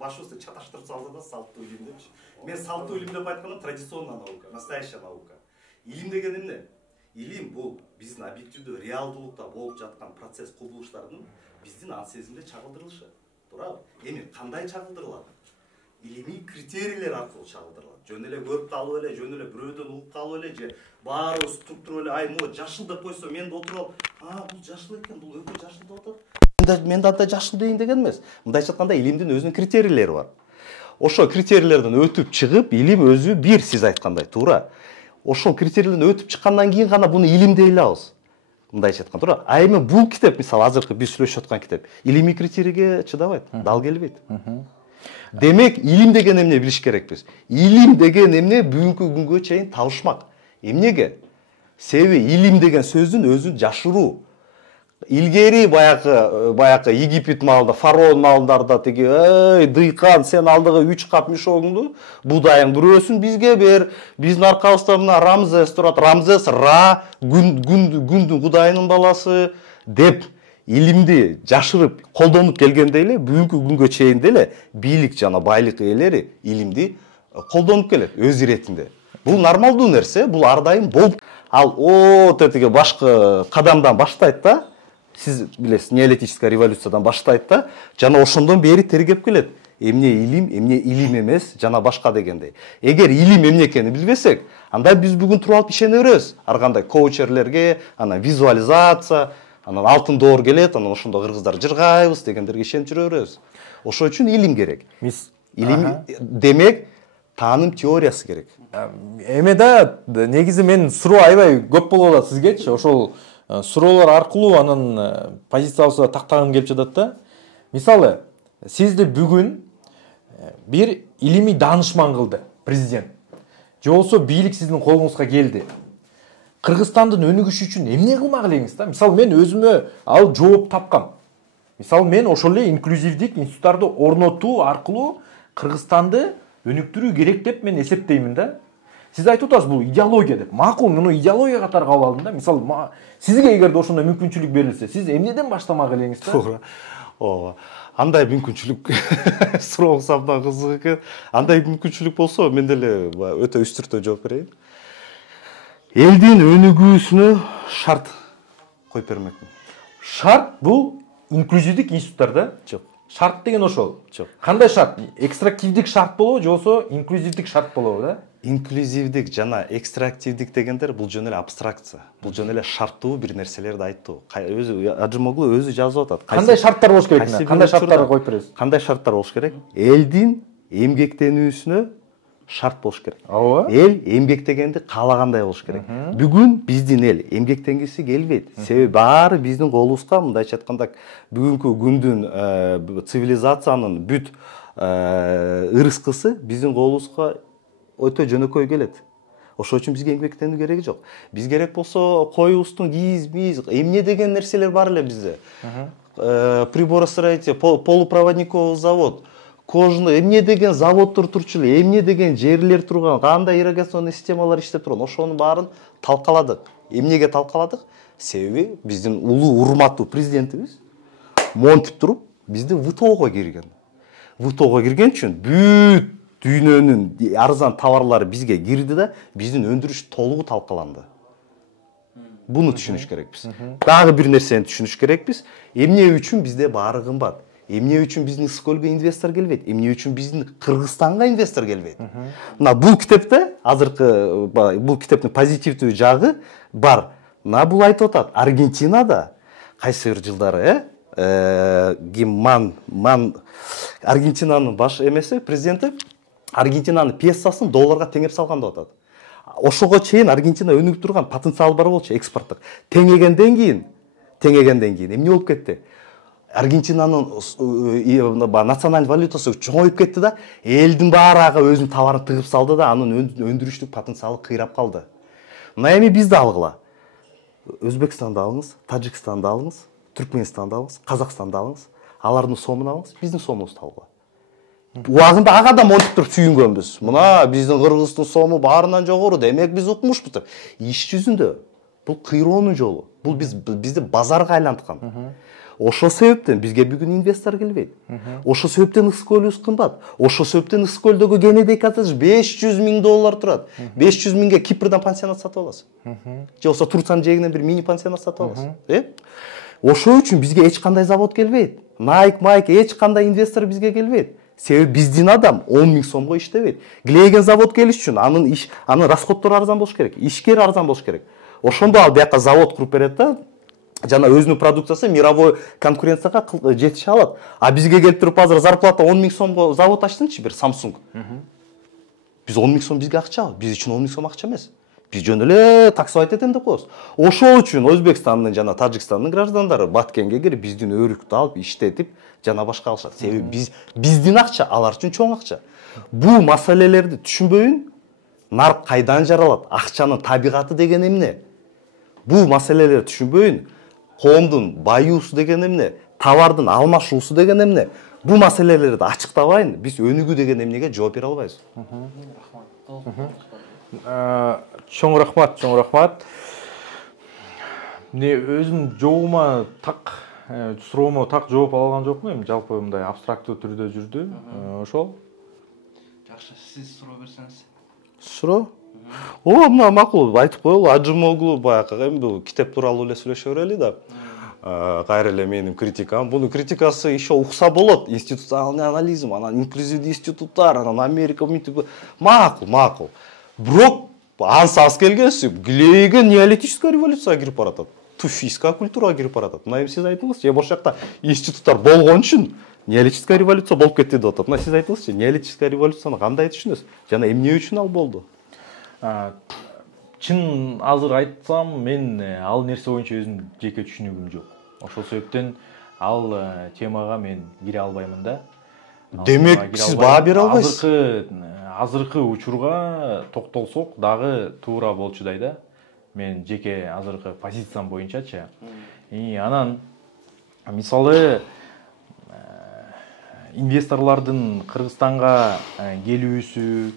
башыбызды чаташтырып салды да салттуу илим депчи. Мен салттуу илим деп айтканым традиционная наука, настоящая наука. Илим деген эмне? Илим бул биздин объективдүү реалдуулукта болуп жаткан процесс кубулуштардын биздин ан сезимде чагылдырылышы. Туурабы? Эми кандай чагылдырылат? Илимий критерийлер аркылуу чагылдырылат. Жөн эле көрүп калып эле, жөн эле бирөөдөн угуп калып эле же баарыбыз туруп эле, ай могу жашыл деп койсо мен да отуруп алып, бул жашыл экен, бул өтө жашыл деп атат. Мен да жашыл дейин деген эмес. Мындайча айтканда илимдин өзүнүн критерийлери бар. Ошо критерийлерден өтүп чыгып, илим өзү бир сиз айткандай, туура. Ошол критерийден өтүп чыккандан кийин гана буну илим дей алабыз. Мындайча айтканда, туура. А эми бул китеп, мисалы азыркы биз сүйлөшүп аткан китеп, илимий критерийге чыдабайт, дал келбейт. Демек, илим деген эмне билиш керекпиз. Илим деген эмне бүгүнкү күнгө чейин табышмак. Эмнеге? Себеби илим деген сөздүн өзүн жашыруу. Илгери баякы Египет маалында, фараон маалдарда тиги, эй, дыйкан, сен алдыгы 3 кап мишогуңду, будайың бирөөсүн бизге бер. Биздин аркабызда мына Рамзес турат. Рамзес Ра, күндүн кудайынын баласы деп илимди жашырып, колдонуп келгенде эле бүгүнкү күнгө чейин деле бийлик жана байлык ээлери илимди колдонуп келет өз иретинде. Бул нормалдуу нерсе, бул ар дайым болуп. Ал тетиги башкы кадамдан баштайт да. Сиз билесиз, неолитическая революциядан баштайт да, жана ошондон бери тергеп келет. Эмне илим эмес, жана башка дегендей. Эгер илим эмне экенин билбесек, анда биз бүгүн туруп алып ишене беребиз. Ар кандай коучерлерге, анан визуализация, анан алтын доор келет, анан ошондо кыргыздар жыргайбыз дегендерге ишенип жүрө беребиз. Ошол үчүн илим керек. Илим демек тааным теориясы керек. Эме да негизи мен суроо аябай көп болуп атат сизгечи. Ошол суроолор аркылуу анын позициябызды тактагым келип жатат да. Мисалы, сизди бүгүн бир илимий данышман кылды президент. Же болбосо бийлик сиздин колуңузга келди. Кыргызстандын өнүгүшү үчүн эмне кылмак элеңиз да? Мисалы, мен өзүмө ал жооп тапкам. Мисалы, мен ошол эле инклюзивдик институттарды орнотуу аркылуу Кыргызстанды өнүктүрүү керек деп мен эсептеймин да. Сиз айтып атасыз, бул идеология деп. Макул, муну идеология катары кабыл алдым да. Мисалы, сизге эгерде ошондой мүмкүнчүлүк берилсе, сиз эмнеден баштамак элеңиз да? Туура. Ооба. Андай мүмкүнчүлүк сурооңуз абдан кызык экен. Андай мүмкүнчүлүк болсо, мен деле өтө үстүртө жооп берейин. Элдин өнүгүүсүнө шарт коюп бермекмин. Шарт бул инклюзивдик институттар да? Жок. Шарт деген ошол. Жок. Кандай шарт? Экстрактивдик шарт болобу, же болбосо инклюзивдик шарт болобу да? Инклюзивдик жана экстрактивдик дегендер бул жөн эле абстракция. Бул жөн эле шарттуу бир нерселерди айтуу. Өзү Ажымоглу өзү жазып атат. Кандай шарттар болуш керек? Кандай шарттарды коюп бересиз? Кандай шарттар болуш керек? Элдин эмгектенүүсүнө шарт болуш керек. Ооба. Эл эмгектегенди каалагандай болуш керек. Бүгүн биздин эл эмгектенгиси келбейт. Себеби баары биздин колубузга, мындайча айтканда, бүгүнкү күндүн цивилизациянын бүт ырыскысы биздин колубузга өтө жөнөкөй келет. Ошол үчүн бизге эмгектенүү кереги жок. Биз керек болсо коюбуздун кийиз, эмне деген нерселер бар эле бизде. Приборостроитель, полупроводниковый завод, кожный эмне деген заводдор турчу эле, эмне деген жерлер турган, кандай ирригационный системалар иштеп турган, ошонун баарын талкаладык. Эмнеге талкаладык? Себеби биздин улуу урматтуу президентибиз монтип туруп бизди ВТОго кирген. ВТОго кирген үчүн бүт дүйнөнүн арзан товарлары бизге кирди да, биздин өндүрүш толугу талкаланды. Буну түшүнүш керекпиз. Дагы бир нерсени түшүнүш керекпиз. Эмне үчүн бизде баары кымбат? Эмне үчүн биздин Ысыкөлгө инвестор келбейт? Эмне үчүн биздин Кыргызстанга инвестор келбейт? Мына бул китепте азыркы бул китептин позитивдүү жагы бар. Мына бул айтып атат. Аргентинада кайсы бир жылдары Аргентинанын баш эмеси, президенти Аргентинанын пьесасын долларга теңеп салган деп атат. Ошого чейин Аргентина өнүгүп турган потенциал бар болчу экспорттук. Теңегенден кийин эмне болуп кетти? Аргентинанын национальный валютасы чоңоюп кетти да, элдин баары ага өзүнүн товарын тыгып салды да, анын өндүрүштүк потенциалы кыйрап калды. Мына эми бизди алгыла. Өзбекстанды алыңыз, Тажикстанды алыңыз, Түркменистанды алыңыз, Казакстанды алыңыз, алардын сомун алыңыз, биздин сомубузду алгыла. Убагында ага да монтип туруп сүйүнгөнбүз. Мына биздин Кыргыздын сому баарынан жогору, демек биз укмушпуз деп. Иш жүзүндө бул кыйроонун жолу. Бул бизди базарга айланткан. Ошол себептен бизге бүгүн инвестор келбейт. Ошол себептен Ысык көлүбүз кымбат. Ошол себептен Ысык көлдөгү кенедей коттедж $500,000 турат. 500,000ге Кипрден пансионат сатып аласыз. Же болбосо Турциянын жээгинен бир мини пансионат сатып аласыз. Ошол үчүн бизге эч кандай завод келбейт. Nike, эч кандай инвестор бизге келбейт. Себеби биздин адам 10,000 сомго иштебейт. Глейген завод келиш үчүн анын расходтору арзан болуш керек, ишкер арзан болуш керек. Ошондо ал бияка завод куруп берет да, жана өзүнүн продукциясы мировой конкуренцияга жетише алат. А бизге келип туруп азыр зарплата 10,000 сомго завод ачтыңчы бир Samsung. Биз 10,000 сом бизге акча, биз үчүн 10,000 сом акча эмес. Биз жөн эле таксовать этем деп коебуз. Ошол үчүн Өзбекстандын жана Тажикстандын граждандары Баткенге кирип биздин өрүктү алып иштетип жана башка алышат. Себеби биздин акча алар үчүн чоң акча. Бул маселелерди түшүнбөйүн, нарк кайдан жаралат, акчанын табигаты деген эмне? Бул маселелерди түшүнбөйүн, коомдун баюусу деген эмне, товардын алмашуусу деген эмне? Бул маселелерди ачыктабайын, биз өнүгүү деген эмнеге жооп бере албайбыз. Чоң рахмат, чоң рахмат. Мне өзүм жообума так суроомо так жооп ала алган жокмун, эми жалпы мындай абстрактуу түрдө жүрдү. Ошол. Жакшы, сиз суроо берсеңиз. Суроо? Мына макул айтып коелу, Ажымоглу баягы эми бул китеп тууралуу эле сүйлөшө берели да. Кайра эле менин критикам. Бунун критикасы еще укса болот. Институциональный анализм, анан инклюзивдүү институттар, анан Америка макул. Бирок ансыз келгенси, Глейген неолитическая революцияга кирип баратат. Туфийская культурага кирип баратат. Мына эми сиз айтыңызчы, эми ошол жакта институттар болгон үчүн неолитическая революция болуп кетти деп атат. Мына сиз айтыңызчы, неолитическая революцияны кандай түшүнөсүз? Жана эмне үчүн ал болду? Чын азыр айтсам, мен ал нерсе боюнча өзүм жеке түшүнүгүм жок. Ошол себептен ал темага мен кире албаймын да. Демек сиз баа бере албайсыз. Азыркы учурга токтолсок дагы туура болчудай да. Мен жеке азыркы позициям боюнчачы. Анан мисалы инвесторлордун Кыргызстанга келүүсү,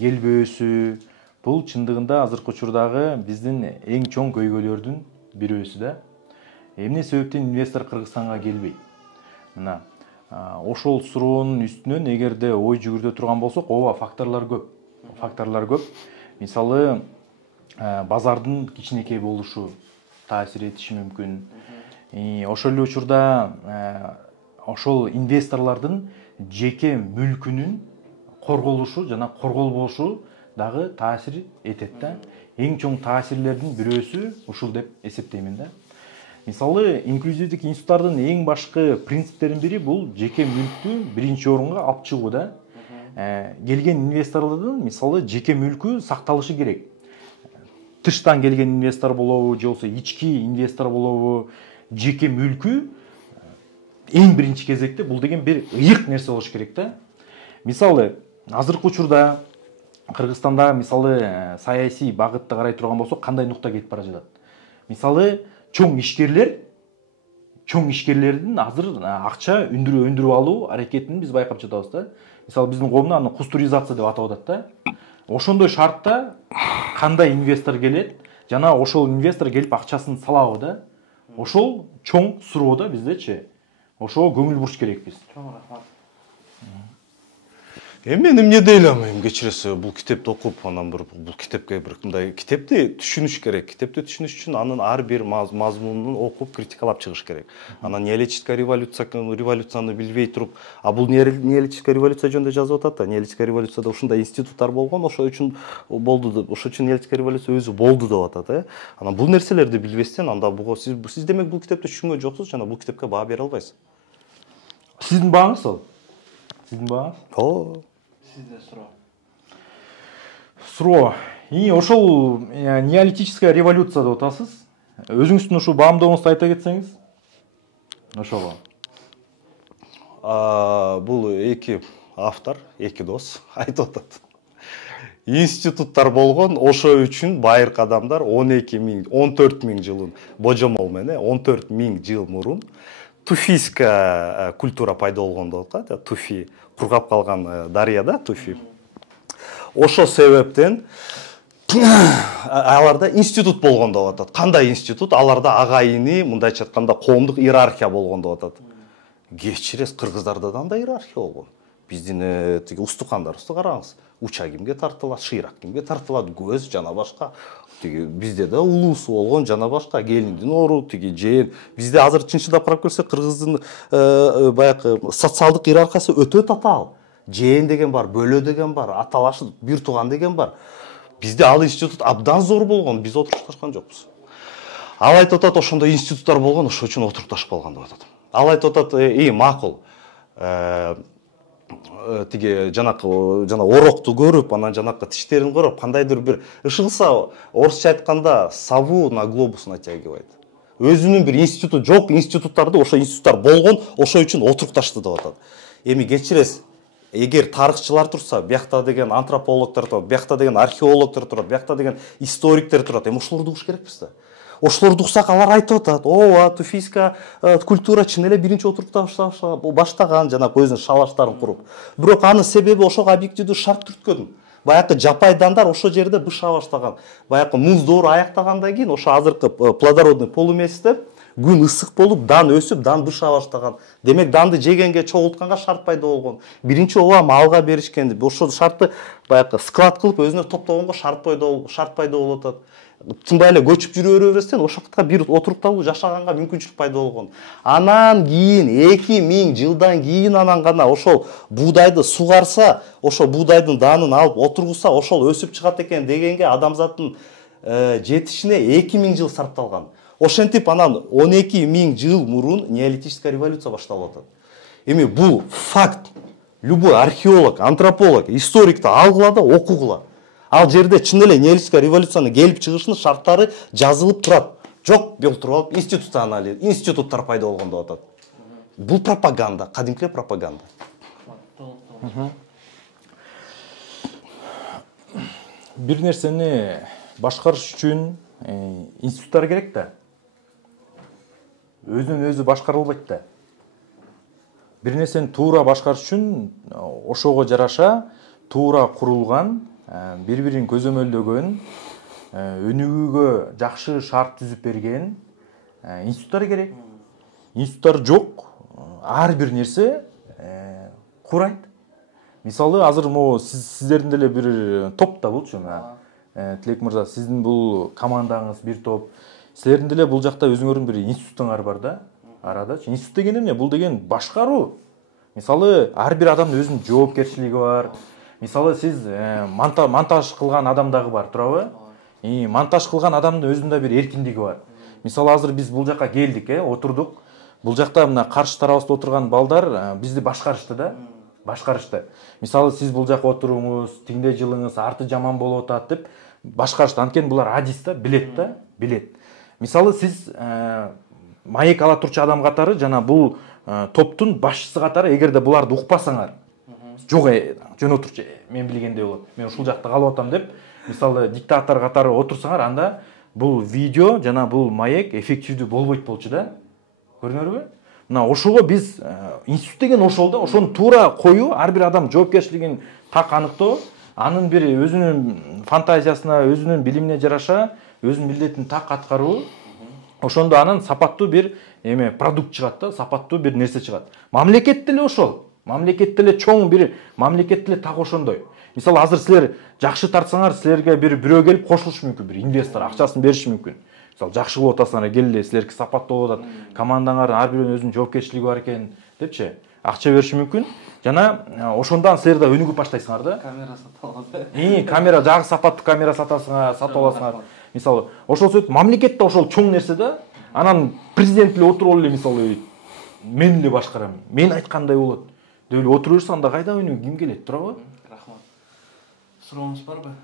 келбөөсү бул чындыгында азыркы учурдагы биздин эң чоң көйгөйлөрдүн бирөөсү да. Эмне себептен инвестор Кыргызстанга келбейт? Мына ошол суроонун үстүнөн эгерде ой жүгүртө турган болсок, ооба факторлор көп. Мисалы базардын кичинекей болушу таасир этиши мүмкүн. Ошол эле учурда ошол инвесторлордун жеке мүлкүнүн корголушу жана корголбошу дагы таасир этет да. Эң чоң таасирлердин бирөөсү ушул деп эсептеймин да. Мисалы, инклюзивдик институттардын эң башкы принциптеринин бири бул жеке мүлктү биринчи орунга алып чыгуу да. Келген инвесторлордун мисалы жеке мүлкү сакталышы керек. Тыштан келген инвестор болобу, же болбосо ички инвестор болобу, жеке мүлкү эң биринчи кезекте бул деген бир ыйык нерсе болуш керек да. Мисалы, азыркы учурда Кыргызстанда мисалы саясий багытты карай турган болсок, кандай нукта кетип бара жатат? Мисалы, чоң ишкерлердин азыр акча өндүрүп алуу аракетин биз байкап жатабыз да. Мисалы биздин коомдо аны кустуризация деп атап атат да. Ошондой шартта кандай инвестор келет, жана ошол инвестор келип акчасын салабы да. Ошол чоң суроо да биздечи. Ошого көңүл буруш керекпиз. Чоң рахмат. Мен эмне дейлем, кечиресиз, бул китепти окуп, анан бул китепке бир мындай китепти түшүнүш керек. Китепти түшүнүш үчүн анын ар бир мазмунун окуп, критикалап чыгыш керек. Анан неолитическая революцияны билбей туруп, бул неолитическая революция жөнүндө жазып атат да. Неолитическая революцияда ушундай институттар болгон, ошол үчүн болду, ошол үчүн неолитическая революция өзү болду деп атат, Анан бул нерселерди билбестен, анда сиз демек бул китепти түшүнгөн жоксуз, жана бул китепке баа бере албайсыз. Сиздин бааңыз ал? Сиздин бааңыз? Сизде суроо. Ошол неолитическая революция деп атасыз. Өзүңүздүн ушул баамдооңузду айта кетсеңиз. Ошого. Бул эки автор, эки дос айтып атат. Институттар болгон, ошол үчүн байыркы адамдар 14 миң жылын божомол менен 14 миң жыл мурун туфийская культура пайда болгон деп атат, туфи кургап калган дарыя да, туфи. Ошо себептен аларда институт болгон деп атат. Кандай институт? Аларда агайыны, мындайча айтканда, коомдук иерархия болгон деп атат. Кечиресиз, кыргыздарда да андай иерархия болгон. Биздин тиги устукандарыбызды караңыз. Уча кимге тартылат, шыйрак кимге тартылат, көз жана башка. Тиги бизде да улуусу болгон жана башка, келиндин ору, тиги жээн. Бизде азыр чынчылап карап көрсөк, кыргыздын баягы социалдык иерархиясы өтө татаал. Жээн деген бар, бөлө деген бар, аталашы бир тууган деген бар. Бизде ал институт абдан зор болгон, биз отурукташкан жокпуз. Ал айтып атат, ошондой институттар болгон, ошол үчүн отурукташып калган деп атат. Ал айтып атат, макул. Тиги жана орокту көрүп, анан жанакы тиштерин көрүп, кандайдыр бир ышыгса, орусча айтканда сову на глобус натягивает. Өзүнүн бир институту жок, институттарды, ошо институттар болгон, ошол үчүн отурукташты деп атат. Эми кечиресиз, эгер тарыхчылар турса, биякта деген антропологдор турат, биякта деген археологдор турат, биякта деген историктер турат, эми ошолорду угуш керекпиз да. Ошолорду уксак, алар айтып атат, ооба, туфийская культура чын эле биринчи отурукташта баштаган, жана өзүнүн шалаштарын куруп. Бирок анын себеби ошого объективдүү шарт түрткөн. Баягы жапай дандар ошол жерде быша баштаган. Баягы муз доору аяктагандан кийин ошо азыркы плодородный полумесяцте күн ысык болуп, дан өсүп, дан быша баштаган. Демек данды жегенге, чогултканга шарт пайда болгон. Биринчи ооба малга беришкен. Ошол шартты баягы склад кылып өзүнө топтогонго шарт пайда болуп атат. Тынбай эле көчүп жүрө бербестен ошол жакка бир отурукталуу жашаганга мүмкүнчүлүк пайда болгон. Анан кийин 2000 жылдан кийин анан гана ошол буудайды сугарса, ошол буудайдын данын алып отургузса, ошол өсүп чыгат экен дегенге адамзаттын жетишине 2000 жыл сарпталган. Ошентип анан 12000 жыл мурун неолитическая революция башталып атат. Эми бул факт. Любой археолог, антрополог, историкти алгыла да окугула. Ал жерде чын эле неолитическая революциянын келип чыгышынын шарттары жазылып турат. Жок, белтуруп алып институттар пайда болгон деп атат. Бул пропаганда, кадимкиле пропаганда. Бир нерсени башкарыш үчүн институттар керек да. Өзүнөн өзү башкарылбайт да. Бир нерсени туура башкарыш үчүн ошого жараша туура курулган, бири-бирин көзөмөлдөгөн, өнүгүүгө жакшы шарт түзүп берген институттар керек. Институттар жок, ар бир нерсе курайт. Мисалы, азыр могу сиздердин деле бир топ да болчу. Тилек мырза, сиздин бул командаңыз бир топ. Силердин деле бул жакта өзүңөрдүн бир институттуңар бар да, арадачы. Институт деген эмне? Бул деген башкаруу. Мисалы, ар бир адамдын өзүнүн жоопкерчилиги бар. Мисалы, сиз монтаж кылган адам дагы бар, туурабы? Монтаж кылган адамдын өзүндө бир эркиндиги бар. Мисалы, азыр биз бул жакка келдик, отурдук. Бул жакта мына каршы тарабыбызда отурган балдар бизди башкарышты да. Башкарышты. Мисалы, сиз бул жакка отуруңуз, тиңде жылыңыз, арты жаман болуп атат деп башкарышты. Анткени булар адис да, билет да, билет. Мисалы, сиз маек ала турчу адам катары жана бул топтун башчысы катары, эгерде буларды укпасаңар, жок, жөн отурчу, мен билгендей болот. Мен ушул жакта калып атам деп, мисалы, диктатор катары отурсаңар, анда бул видео жана бул маек эффективдүү болбойт болчу да. Көрдүңөрбү? Мына ошого биз институт деген ошол да, ошону туура коюу, ар бир адам жоопкерчилигин так аныктоо, анын бир өзүнүн фантазиясына, өзүнүн билимине жараша, өзүнүн милдетин так аткаруу, ошондо анан сапаттуу бир продукт чыгат да, сапаттуу бир нерсе чыгат. Мамлекет деле ошол. Мамлекет деле чоң бир мамлекет деле так ошондой. Мисалы, азыр силер жакшы тартсаңар, силерге бирөө келип кошулушу мүмкүн, бир инвестор акчасын бериши мүмкүн. Мисалы, жакшы болуп атасыңар, келе, силерге сапаттуу болуп атат, командаңардын ар биринин өзүнүн жоопкерчилиги бар экен депчи, акча бериши мүмкүн. Жана ошондон силер да өнүгүп баштайсыңар да. Камера сатып алганда. Камера, жагы сапаттуу камера сатасыңар, сатып аласыңар. Мисалы, ошол сөйт мамлекет да ошол чоң нерсе да. Анан президент эле отуруп эле, мисалы, мен эле башкарам, мен айткандай болот деп эле отуруп жүрсө, анда кайда өнүгүү, ким келет, туурабы? Рахмат. Сурооңуз барбы?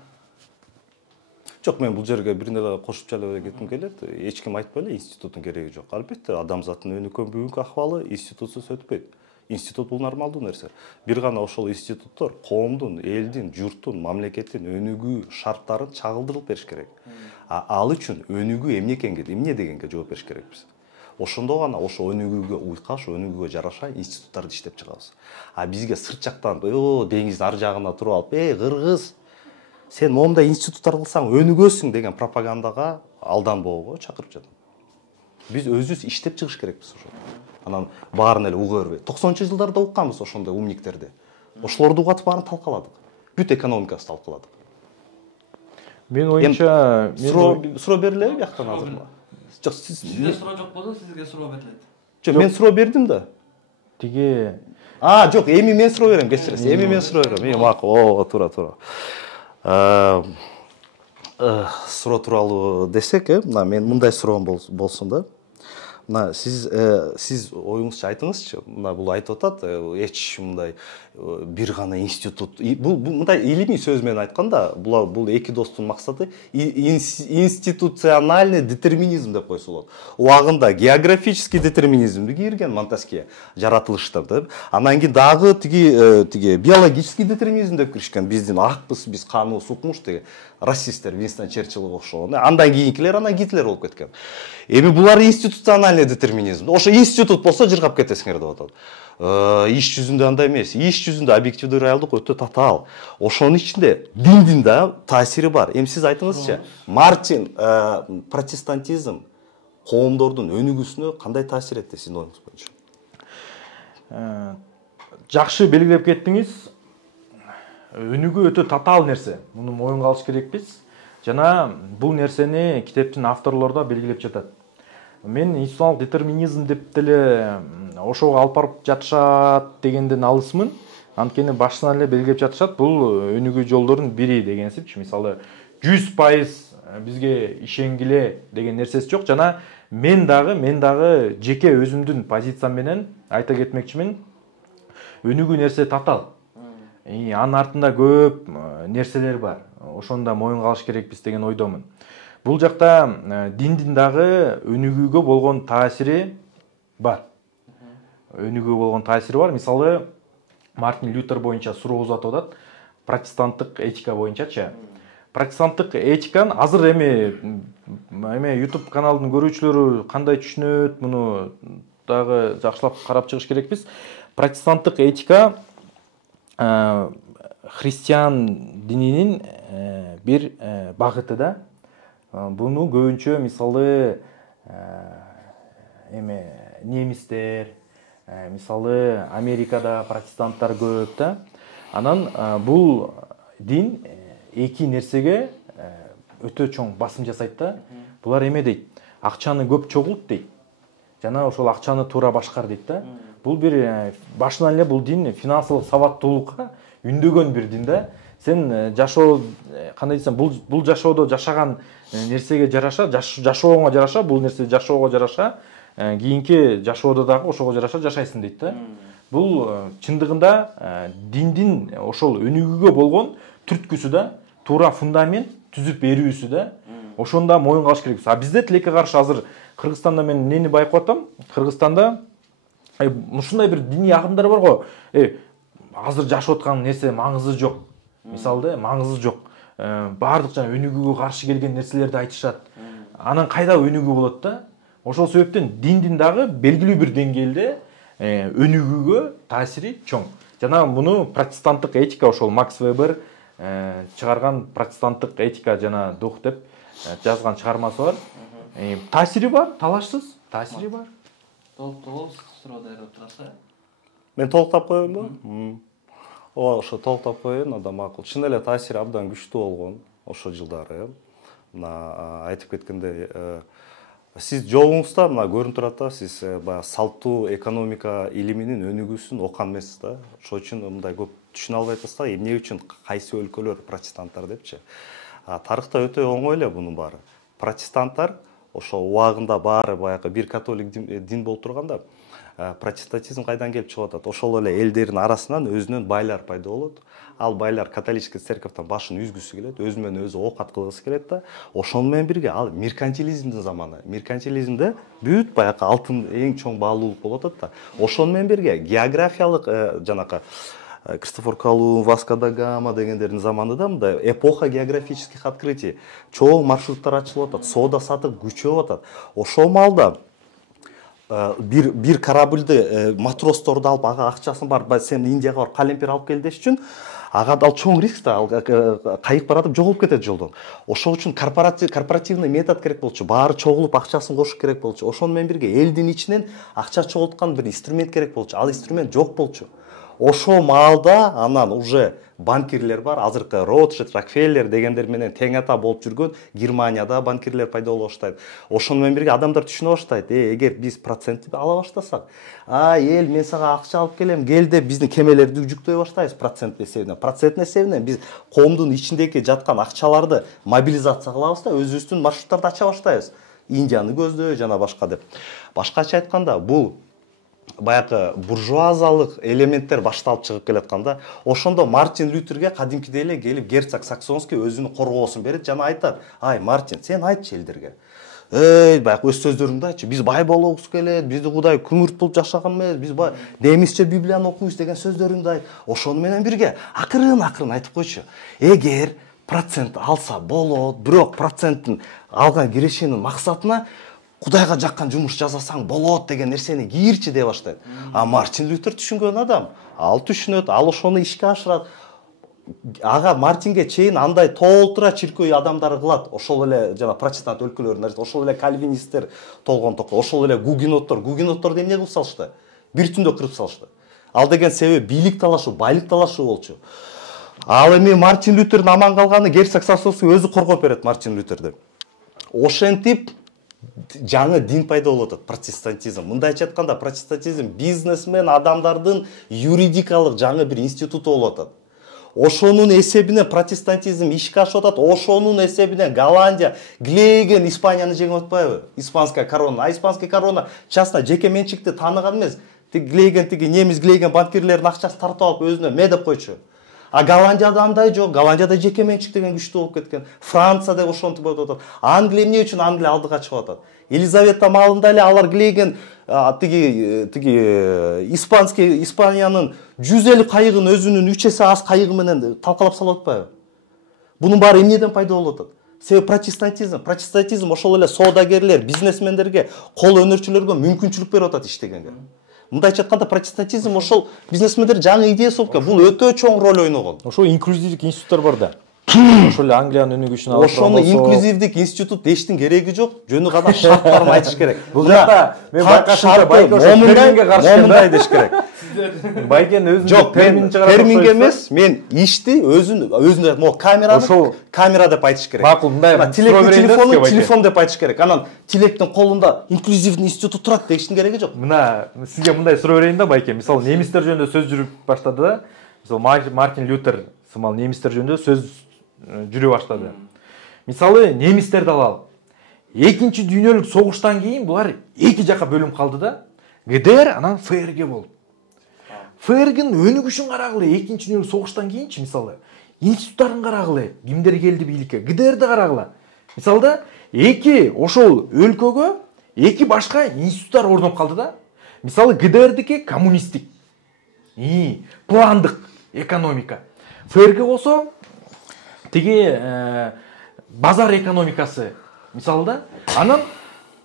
Жок, мен бул жерге бир нерсе кошуп жалап кетким келет. Эч ким айтпай эле институттун кереги жок. Албетте, адамзаттын өнүккөн бүгүнкү акыбалы институтсуз өтпөйт. Институт бул нормалдуу нерсе. Бир гана ошол институттор коомдун, элдин, журттун, мамлекеттин өнүгүү шарттарын чагылдырып бериш керек. Ал үчүн өнүгүү эмне дегенге жооп бериш керекпиз. ошондо гана ошо өнүгүүгө уйкаш өнүгүүгө жараша институттарды иштеп чыгабыз. А бизге сырт жактан деңиздин ар жагына туруп алып кыргыз сен момундай институттар кылсаң өнүгөсүң деген пропагандага алданбоого чакырып жатам. Биз өзүбүз иштеп чыгыш керекпиз ошо. Анан баарын эле уга бербей. 90-жылдарда укканбыз ошондой умниктерди. Ошолорду угатып баарын талкаладык. Бүт экономикасын талкаладык. Мен оюмча суроо берилеби бияктан азыр? Жок, Сизде суроо жок болсо сизге суроо берилет. Жок, мен суроо бердим да. Тиги Жок, эми мен суроо берем, кечиресиз. Эми мен суроо берем. Макул, туура. Суроо тууралуу десек, мына мен мындай суроом болсун да. Мына сиз оюңузчу айтыңызчы. Мына бул айтып атат, эч мындай бир гана институт. Бул мындай илимий сөз менен айтканда, бул эки достун максаты институциональный детерминизм деп койсо болот. Убагында географический детерминизмди кирген Монтескье жаратылышта деп. Анан кийин дагы тиги биологический детерминизм деп киришкен. Биздин акпыз, биз каныбыз укмуш деген расисттер Винстон Черчиллге окшогон. Андан кийинкилер анан Гитлер болуп кеткен. Эми булар институциональный детерминизм. Ошо институт болсо жыргап кетесиңер деп атат. Иш жүзүндө андай эмес. Иш жүзүндө объективдүү реалдык өтө татаал. Ошонун ичинде диндин да таасири бар. Эми сиз айтыңызчы, Мартин протестантизм коомдордун өнүгүүсүнө кандай таасир этти сиздин оюңуз боюнча? Жакшы белгилеп кеттиңиз. Өнүгүү өтө татаал нерсе. Муну моюнга алыш керекпиз. Жана бул нерсени китептин авторлору да белгилеп жатат. Мен институционалдык детерминизм деп деле ошого алып барып жатышат дегенден алысмын. Анткени башынан эле белгилеп жатышат, бул өнүгүү жолдорунун бири дегенсипчи. Мисалы 100% бизге ишенгиле деген нерсеси жок. Жана мен дагы жеке өзүмдүн позициям менен айта кетмекчимин. Өнүгүү нерсе татаал. Анын артында көп нерселер бар. Ошондо моюнга алыш керекпиз деген ойдомун. Бул жакта диндин дагы өнүгүүгө болгон таасири бар. Мисалы, Мартин Лютер боюнча суроо узатып атат. Протестанттык этика боюнчачы. Протестанттык этиканы азыр эми YouTube каналдын көрүүчүлөрү кандай түшүнөт, муну дагы жакшылап карап чыгыш керекпиз. Протестанттык этика христиан дининин бир багыты да. Буну көбүнчө мисалы немистер, мисалы Америкада протестанттар көп да. Анан бул дин эки нерсеге өтө чоң басым жасайт да. Булар эме дейт, акчаны көп чогулт дейт. Жана ошол акчаны туура башкар дейт да. Бул бир башынан эле бул дин финансылык сабаттуулукка үндөгөн бир дин да. Сен жашоо кандай десем, бул жашоодо жашаган нерсеге жараша, жашооңо жараша, бул нерсе жашоого жараша, кийинки жашоодо дагы ошого жараша жашайсың дейт да. Бул чындыгында диндин ошол өнүгүүгө болгон түрткүсү да, туура фундамент түзүп берүүсү да. Ошондо моюнга алыш керекпиз. А бизде тилекке каршы азыр Кыргызстанда мен эмнени байкап атам? Кыргызстанда ушундай бир диний агымдар бар го. Азыр жашап аткан нерсе маңызы жок. Мисалда маңызы жок. Бардык жана өнүгүүгө каршы келген нерселерди айтышат. Анан кайда өнүгүү болот да? Ошол себептен диндин дагы белгилүү бир деңгээлде өнүгүүгө таасири чоң. Жана муну протестанттык этика, ошол Макс Вебер чыгарган протестанттык этика жана дух деп жазган чыгармасы бар. Таасири бар, талашсыз, таасири бар. Толуктоо суроо даярдап турасыз. Мен толуктап коеюнбу? Ошо толуктап коеюн, анда макул. Чын эле таасири абдан күчтүү болгон ошо жылдары. Мына айтып кеткендей, сиз жолуңузда мына көрүнүп турат да, сиз баягы салттуу экономика илиминин өнүгүүсүн окуган эмессиз да. Ошол үчүн мындай көп түшүнө албай атасыз да, эмне үчүн кайсы өлкөлөр протестанттар депчи. Тарыхта өтө оңой эле бунун баары. Протестанттар ошол убагында баары баягы бир католик дин болуп турганда, протестантизм кайдан келип чыгып атат? Ошол эле элдердин арасынан өзүнөн байлар пайда болот. Ал байлар католический церковьтан башын үзгүсү келет, өзү менен өзү оокат кылгысы келет да. Ошону менен бирге ал меркантилизмдин заманы. Меркантилизмде бүт баягы алтын эң чоң баалуулук болуп атат да. Ошону менен бирге географиялык жанакы Кристофор Колумб, Васко да Гама дегендердин заманында мындай эпоха географических открытий, чоң маршруттар ачылып атат, соода сатык күчөп атат. Ошол маалда бир корабльды матросторду алып ага акчасын барып сен Индияга барып калемпир алып кел деш үчүн ага ал чоң риск да, ал кайык баратып жоголуп кетет жолдон. Ошол үчүн корпоративный метод керек болчу, баары чогулуп акчасын кошуш керек болчу. Ошону менен бирге элдин ичинен акча чогулткан бир инструмент керек болчу. Ал инструмент жок болчу. Ошол маалда анан уже банкирлер бар, азыркы Ротшильд, Рокфеллер дегендер менен тең ата болуп жүргөн Германияда банкирлер пайда боло баштайт. Ошону менен бирге адамдар түшүнө баштайт, эгер биз процент ала баштасак, эл мен сага акча алып келем, кел деп биздин кемелерди жүктөй баштайбыз процент эсебинен. Процент эсебинен биз коомдун ичиндеги жаткан акчаларды мобилизация кылабыз да, өзүбүздүн маршруттарды ача баштайбыз. Индияны көздөй жана башка деп. Башкача айтканда, бул баягы буржуазиялык элементтер башталып чыгып келатканда, ошондо Мартин Лютерге кадимкидей эле келип герцог Саксонский өзүнүн коргоосун берет жана айтат: "Ай, Мартин, сен айтчы элдерге. Баягы өз сөздөрүңдү айтчы. Биз бай болгубуз келет, бизди Кудай күмүрт болуп жашаган эмес, биз немисче Библияны окуйбуз" деген сөздөрүңдү айт. Ошону менен бирге акырын айтып койчу. Эгер процент алса болот, бирок проценттин алган кирешенин максатына Кудайга жаккан жумуш жасасаң болот деген нерсени кийирчи деп баштайт. А Мартин Лютер түшүнгөн адам, ал түшүнөт, ал ошону ишке ашырат. Ага Мартинге чейин андай толтура чиркөө адамдары кылат. Ошол эле жана протестант өлкөлөрүндө, ошол эле кальвинисттер толгон токко, ошол эле гугенотторду эмне кылып салышты? Бир түндө кырып салышты. Ал деген себеби бийлик талашуу, байлык талашуу болчу. Ал эми Мартин Лютердин аман калганы герцог Саксонский өзү коргоп берет Мартин Лютерди. Ошентип жаңы дин пайда болуп атат, протестантизм. Мындайча айтканда, протестантизм бизнесмен адамдардын юридикалык жаңы бир институту болуп атат. Ошонун эсебинен протестантизм ишке ашып атат. Ошонун эсебинен Голландия глейген Испанияны жеңип атпайбы? Испанская корона. А испанский корона частно жеке менчикти тааныган эмес. Тиги немис глейген банкирлердин акчасын тартып алып өзүнө ме деп койчу. А Голландияда андай жок. Голландияда жеке менчик деген күчтүү болуп кеткен. Францияда ошентип болуп атат. Англия эмне үчүн Англия алдыга чыгып атат? Елизавета маалында эле алар глейген Испаниянын 150 кайыгын өзүнүн 3 эсе аз кайыгы менен талкалап салып атпайбы? Бунун баары эмнеден пайда болуп атат? Себеби протестантизм ошол эле соодагерлер, бизнесмендерге, кол өнөрчүлөргө мүмкүнчүлүк берип атат иштегенге. Мындайча айтканда, протестантизм ошол бизнесмендер жаңы идеясы болуп келген. Бул өтө чоң роль ойногон. Ошол инклюзивдик институттар бар да. Ошол эле Англиянын өнүгүшүнө алып ошону инклюзивдик институт дештин кереги жок. Жөнү гана шарттарын айтыш керек. Бул жакта мен байкашымда байке ошо терминге каршы мындай деш керек. Байкен өзүнүн термин чыгарат. Терминге эмес, мен ишти өзүнө могу камера деп айтыш керек. Макул, мындай телефон деп айтыш керек. Анан тилектин колунда инклюзивный институт турат дештин кереги жок. Мына сизге мындай суроо берейин да, байке. Мисалы, немистер жөнүндө сөз жүрүп баштады да. Мисалы, Мартин Лютер немистер жөнүндө сөз жүрө баштады. Мисалы, немистерди алалы. Экинчи дүйнөлүк согуштан кийин булар эки жакка бөлүнүп калды да. ГДР анан ФРГ болду. ФРГнын өнүгүшүн карагылы, экинчи дүйнөлүк согуштан кийинчи мисалы, институттарын карагылы, кимдер келди бийликке, ГДРди карагыла. Мисалда, ошол өлкөгө эки башка институттар орноп калды да. Мисалы, ГДРдики коммунисттик, пландык экономика. ФРГ болсо тиги базар экономикасы. Мисалы да, анан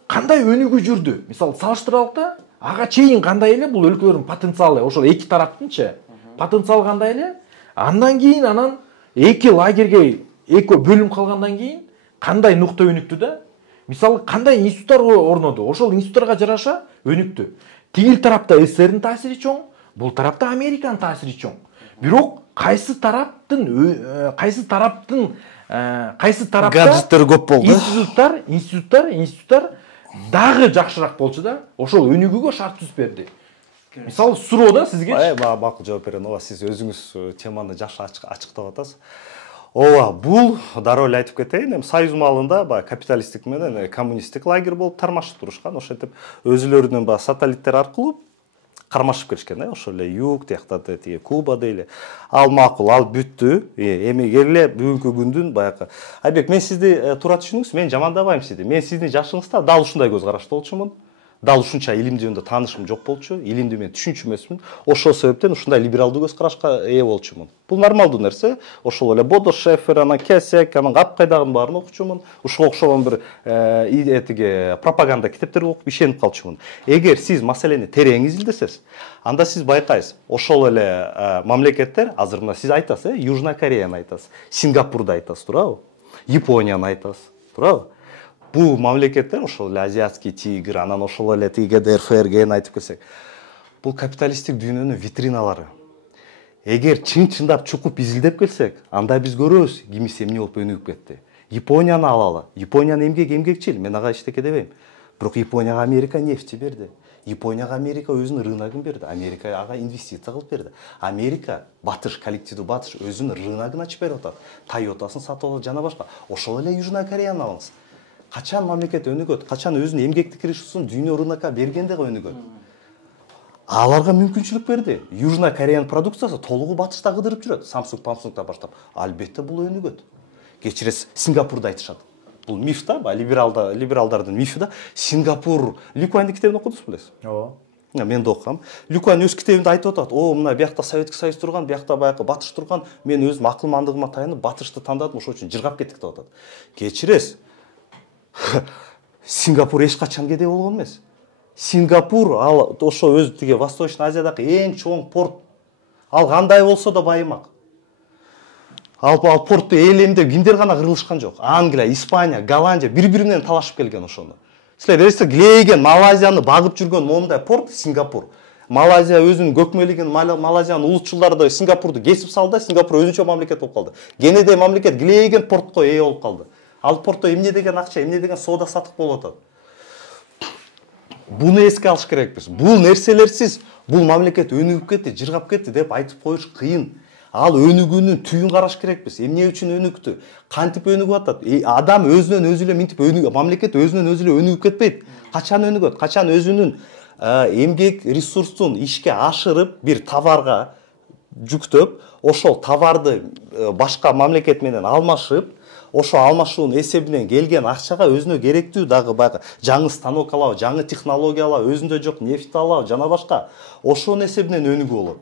кандай өнүгүү жүрдү? Мисалы, салыштыралык да, ага чейин кандай эле бул өлкөлөрдүн потенциалы, ошол эки тараптынчы потенциал кандай эле? Андан кийин анан эки лагерге экөө бөлүнүп калгандан кийин кандай нукта өнүктү да? Мисалы, кандай институттар орноду? Ошол институттарга жараша өнүктү. Тигил тарапта СССРдин таасири чоң, бул тарапта Американын таасири чоң. Бирок кайсы тарапта гаджеттер көп болду. Институттар дагы жакшыраак болчу да. Ошол өнүгүүгө шарт түзүп берди. Мисалы, суроо да сизге. Макул жооп берем. Сиз өзүңүз теманы жакшы ачыктап атасыз. Бул дароо эле айтып кетейин. Союз маалында капиталисттик менен коммунисттик лагерь болуп тармашып турушкан. Ошентип өзүлөрүнүн сателлиттер аркылуу кармашып келишкен, ошол эле юг тиякта тиги Куба дейли. Ал макул, ал бүттү. Эми келе бүгүнкү күндүн баягы. Айбек, мен сизди туура түшүнүңүз, мен жамандабайм сизди. Мен сиздин жашыңызда дал ушундай көз карашты болчумун. дал ушунча илимди жөнүндө таанышым жок болчу, илимди мен түшүнчү эмесмин. Ошол себептен ушундай либералдуу көз карашка ээ болчумун. Бул нормалдуу нерсе. Ошол эле Бодо Шефер, анан Кесек, анан капкайдагынын баарын окучумун. Ушуга окшогон бир пропаганда китептерди окуп ишенип калчумун. Эгер сиз маселени терең изилдесеңиз, анда сиз байкайсыз. Ошол эле мамлекеттер, азыр мына сиз айтасыз, Южная Кореяны айтасыз, Сингапурду айтасыз, туурабы? Японияны айтасыз, туурабы? Бул мамлекеттер ошол эле азиатский тигр, анан ошол эле ГДР, ФРГни айтып келсек, бул капиталисттик дүйнөнүн витриналары. Эгер чын-чындап чукуп изилдеп келсек, анда биз көрөбүз кимиси эмне болуп өнүгүп кетти. Японияны алалы. Япониянын эмгекчил, мен ага эчтеке дебейм. Бирок Японияга Америка нефти берди. Японияга Америка өзүнүн рыногун берди. Америка ага инвестиция кылып берди. Америка батыш, коллективдүү батыш өзүнүн рыногун ачып берип атат. Тойотасын сатып алат жана башка. Ошол эле Южная Кореяны алыңыз. Качан мамлекет өнүгөт, качан өзүнүн эмгектик ресурсун дүйнө рынокко бергенде өнүгөт. Аларга мүмкүнчүлүк берди. Южная Кореянын продукциясы толугу батышта кыдырып жүрөт. Samsung баштап. Албетте бул өнүгөт. Кечиресиз, Сингапурду айтышат. Бул миф да, либералдардын мифи да. Сингапур, Ли Куаньдын китебин окудуңузбу, билесиз? Ооба. Мен да окугам. Ли Куань өз китебинде айтып атат. Мына биякта Советский Союз турган, биякта баягы батыш турган. Мен өзүм акылмандыгыма таянып батышты тандадым, ошол үчүн жыргап кеттик деп атат. Кечиресиз. Сингапур эч качан кедей болгон эмес. Сингапур ал ошо өз тиги Восточный Азиядагы эң чоң порт. Ал кандай болсо да байымак. Ал портты ээлемдеп кимдер гана кырылышкан жок. Англия, Испания, Голландия бири-бири менен талашып келген ошону. Силер эстеген Малайзияны багып жүргөн момундай порт Сингапур. Малайзия өзүнүн көкмөлигин, Малайзиянын улутчулдары Сингапурду кесип салды, Сингапур өзүнчө мамлекет болуп калды. Кенедей мамлекет килеген портко ээ болуп калды. Ал портто эмне деген акча, эмне деген соода сатык болуп атат. Буну эске алыш керекпиз. Бул нерселерсиз бул мамлекет өнүгүп кетти, жыргап кетти деп айтып коюш кыйын. Ал өнүгүүнүн түйүн караш керекпиз. Эмне үчүн өнүктү? Кантип өнүгүп атат? Адам өзүнөн өзү эле минтип өнүгүп, мамлекет өзүнөн өзү эле өнүгүп кетпейт. Качан өнүгөт? Качан өзүнүн эмгек ресурсун ишке ашырып, бир товарга жүктөп, ошол товарды башка мамлекет менен алмашып, ошо алмашуунун эсебинен келген акчага өзүнө керектүү дагы баягы жаңы станок алабы, жаңы технология алабы, өзүндө жок нефть алабы, жана башка. Ошонун эсебинен өнүгүү болот.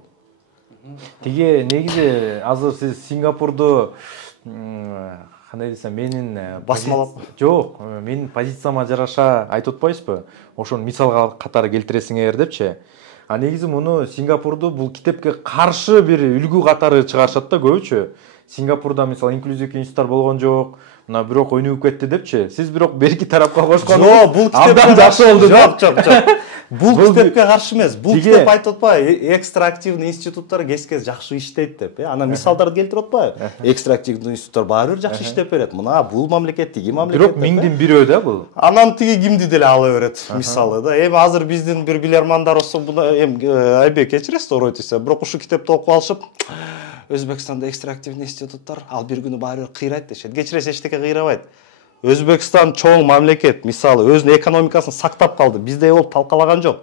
Тиги негизи азыр сиз Сингапурду кандай десем, менин басмалап жок, менин позицияма жараша айтып атпайсызбы? Ошону мисал катары келтиресиңер депчи. А негизи муну Сингапурду бул китепке каршы бир үлгү катары чыгарышат да көбүчө. Сингапурда мисалы инклюзивдүү институттар болгон жок, мына бирок өнүгүп кетти депчи. Сиз бирок берки тарапка кошкон. Жок, бул китепке жакшы болду. Жок. Бул китепке каршы эмес. Бул китеп айтып атпайбы, экстрактивный институттар кез-кез жакшы иштейт деп. Анан мисалдарды келтирип атпайбы? Экстрактивный институттар баары бир жакшы иштеп берет. Мына бул мамлекет, тиги мамлекет. Бирок миңдин бирөө да бул. Анан тиги кимди деле ала берет, мисалы да. Эми азыр биздин бир билермандар болсо буна Айбек кечиресиз, оройт бирок ушу китепти окуп алышып, Өзбекстанда экстрактивный институттар ал бир күнү баары кыйрайт дешет. Кечиресиз, эчтеке кыйрабайт. Өзбекстан чоң мамлекет, мисалы өзүнүн экономикасын сактап калды. Бизде болуп талкалаган жок.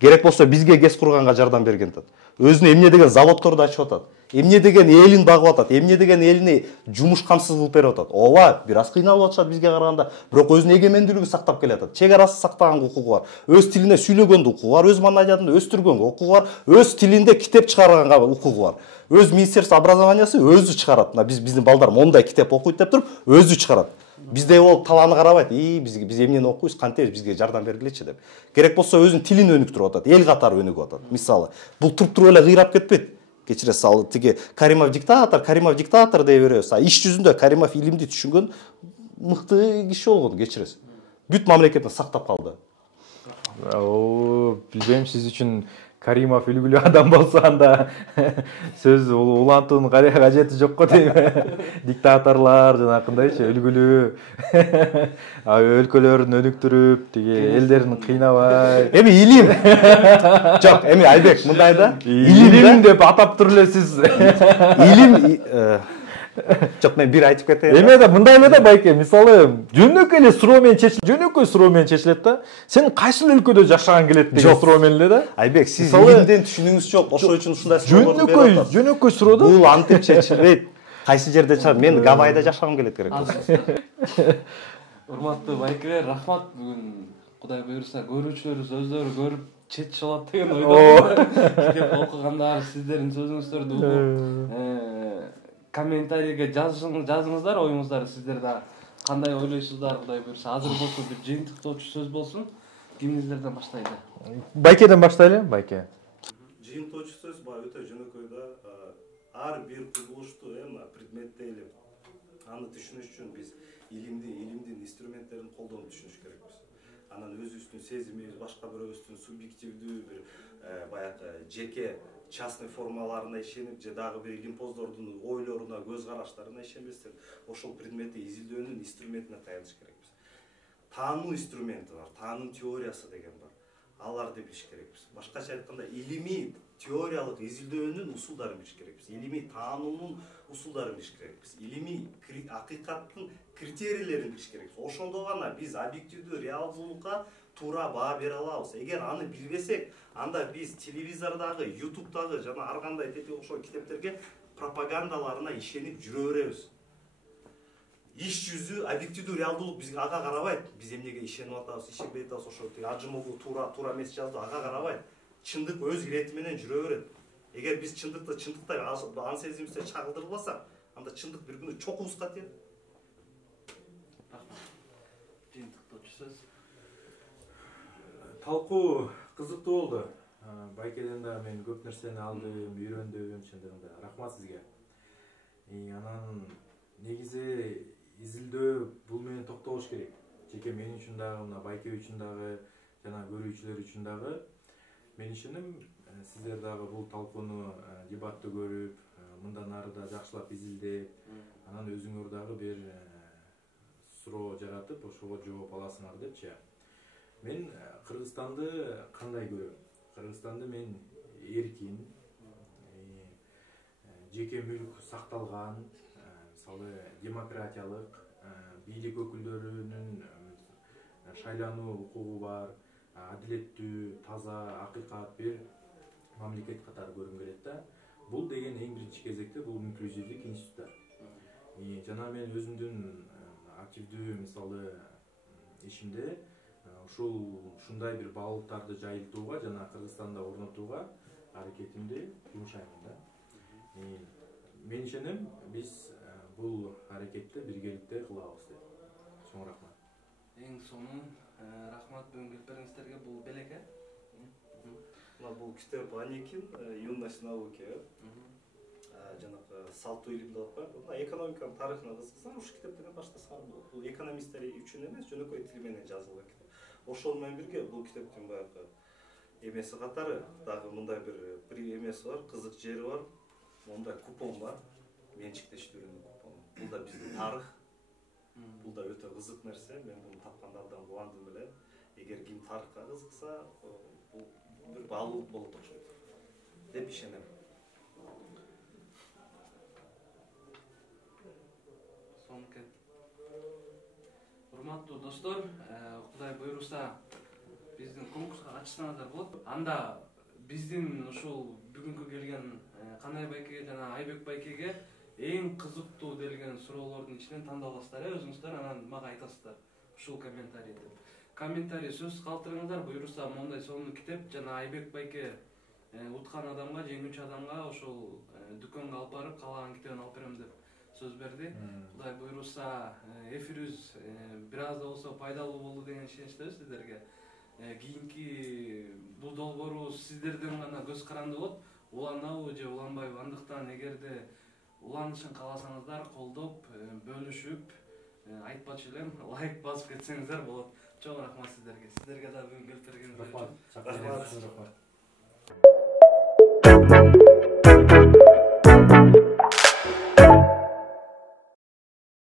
Керек болсо бизге ГЭС курганга жардам берген атат. Өзүнүн эмне деген заводдорду ачып атат. Эмне деген элин багып атат. Эмне деген элини жумуш камсыз кылып берип атат. Ооба, бир аз кыйналып атышат бизге караганда, бирок өзүнүн эгемендүүлүгүн сактап келатат. Чек арасын сактаганга укугу бар. Өз тилинде сүйлөгөнгө укугу бар, өз маанайын өстүргөнгө укугу бар, өз тилинде китеп чыгарганга укугу бар. Өз министерство образованиясы өзү чыгарат. Мына биздин балдар мондай китеп окуйт деп туруп, өзү чыгарат. Бизде болуп талааны карабайт. Биз эмнени окуйбуз, кантебиз, бизге жардам бергилечи деп. Керек болсо өзүнүн тилин өнүктүрүп атат, эл катары өнүгүп атат. Мисалы, бул туруп эле кыйрап кетпейт. Кечиресиз, ал тиги Каримов диктатор дей беребиз. Иш жүзүндө Каримов илимди түшүнгөн мыкты киши болгон, кечиресиз. Бүт мамлекетин сактап калды. Билбейм, сиз үчүн Каримов үлгүлүү адам болсо анда сөз улантуунун кажети жок го дейм. Диктаторлор жанакындайчы үлгүлүү өлкөлөрүн өнүктүрүп, тиги элдерин кыйнабай. Эми илим. Жок, эми Айбек мындай да. Илим деп атап туруп эле сиз. Илим жок, мен бир айтып кетейин. Эме да мындай эле да байке, мисалы жөнөкөй эле суроо менен чечилет да. Сен кайсы өлкөдө жашагың келет деген суроо менен эле да. Айбек, сиз илимден түшүнүңүз жок, ошол үчүн ушундай суроолорду берип атасыз. Жөнөкөй суроо да. Бул антип чечилбейт. Кайсы жерде чыгат? Мен Гавайда жашагым келет керек болсо. Урматтуу байкелер, рахмат бүгүн Кудай буйруса көрүүчүлөрүбүз өздөрү көрүп чет чалат деген ойдомун. Китеп окугандары сиздердин сөзүңүздөрдү угуп комментарийге жазыңыздар оюңуздарды. Сиздер да кандай ойлойсуздар, Кудай буйруса. Азыр болсо бир жыйынтыктоочу сөз болсун. Кимиңиздерден баштайлы? Байкеден баштайлы, Байке. Жыйынтоочу сөз өтө жөнөкөй да. Ар бир кубулушту предметте эле аны түшүнүш үчүн биз илимдин инструменттерин колдонуп түшүнүш керекпиз. Анан өзүбүздүн сезимибиз, башка бирөөбүздүн субъективдүү бир баягы жеке частный формаларына ишенип, же дагы бир илимпоздордун ойлоруна, көз караштарына ишенбестен, ошол предметти изилдөөнүн инструментине таяныш керекпиз. Таануу инструменти бар, таануу теориясы деген бар. Аларды билиш керекпиз. Башкача айтканда, илимий теориялык изилдөөнүн усулдарын билиш керекпиз. Илимий таануунун усулдарын билиш керекпиз. Илимий акыйкаттын критерийлерин билиш керекпиз. Ошондо гана биз объективдүү реалдуулукка туура баа бере алабыз. Эгер аны билбесек, анда биз телевизордагы, YouTube'дагы жана ар кандай тети окшой китептерге пропагандаларына ишенип жүрө беребиз. Иш жүзү объективдүү реалдуулук бизге ага карабайт. Биз эмнеге ишенип атабыз, ишенбей атабыз, ошо Ажымогул туура эмес жазды, ага карабайт. Чындык өз ирети менен жүрө берет. Эгер биз чындыктай ан сезимибизде чагылдырылбасак, анда чындык бир күнү чокубузга тиет. Жыйынтыктоочу сөз. Талкуу кызыктуу болду. Байкеден да мен көп нерсени алдым, үйрөндүм, чындыгында. Рахмат сизге. Анан негизи изилдөө бул менен токтолуш керек. Жеке мен үчүн дагы, мына Байке үчүн дагы, жана көрүүчүлөр үчүн дагы. Мен ишенем, сиздер дагы бул талкууну дебатты көрүп, мындан ары да жакшылап изилдеп, анан өзүңөр дагы бир суроо жаратып, ошого жооп аласыңар депчи. Мен Кыргызстанды кандай көрөм? Кыргызстанды мен эркин, жеке мүлк сакталган, мисалы демократиялык, бийлик өкүлдөрүнүн шайлануу укугу бар, адилеттүү, таза, акыйкат бир мамлекет катары көрүм келет да. Бул деген эң биринчи кезекте бул инклюзивдик институттар. Жана мен өзүмдүн активдүү мисалы ишимде ушундай бир баалуулуктарды жайылтууга жана Кыргызстанда орнотууга аракетимди жумшаймын да. Мен ишенем, биз бул аракетти биргеликте кылабыз деп. Чоң рахмат. Эң сонун рахмат бүгүн келип бул белек. Бул китеп Аникин, юность науки. Жанагы салттуу илим деп атпайбы? Экономиканын тарыхына кызыксаң, ушул китептен баштасаң болот. Бул экономисттер үчүн эмес, жөнөкөй тил менен жазылган китеп. Ошол менен бирге бул китептин баягы эмеси катары дагы мындай бир эмеси бар, кызык жери бар. Мондай купон бар. Менчиктештирүүнүн купону. Бул да биздин тарых. Бул да өтө кызык нерсе. Мен муну тапканда абдан кубандым эле. Эгер ким тарыхка кызыкса, бул бир баалуулук болот окшойт деп ишенем. Сонун. Урматтуу достор, Кудай буйруса биздин конкурска катышсаңыздар болот. Анда биздин ушул бүгүнкү келген Кандай Байкеге жана Айбек Байкеге эң кызыктуу делген суроолордун ичинен тандаласыздар, өзүңүздөр анан мага айтасыздар ушул комментарийди. Комментарий сөз калтырыңыздар, буйруса мондай сонун китеп жана Айбек Байке уткан адамга, жеңүүчү адамга ошол дүкөнгө алып барып, каалаган китебин алып берем деп сөз берди. Кудай буйруса эфирибиз бир аз да болсо пайдалуу болду деген ишеничтебиз сиздерге. Кийинки бул долбоорубуз сиздерден гана көз каранды болот. Уланабы же уланбайбы? Андыктан эгерде уланышын кааласаңыздар, колдоп, бөлүшүп, айтпачу элем, лайк басып кетсеңиздер болот. Чоң рахмат сиздерге. Сиздерге да бүгүн келип бергениңиз үчүн. Рахмат.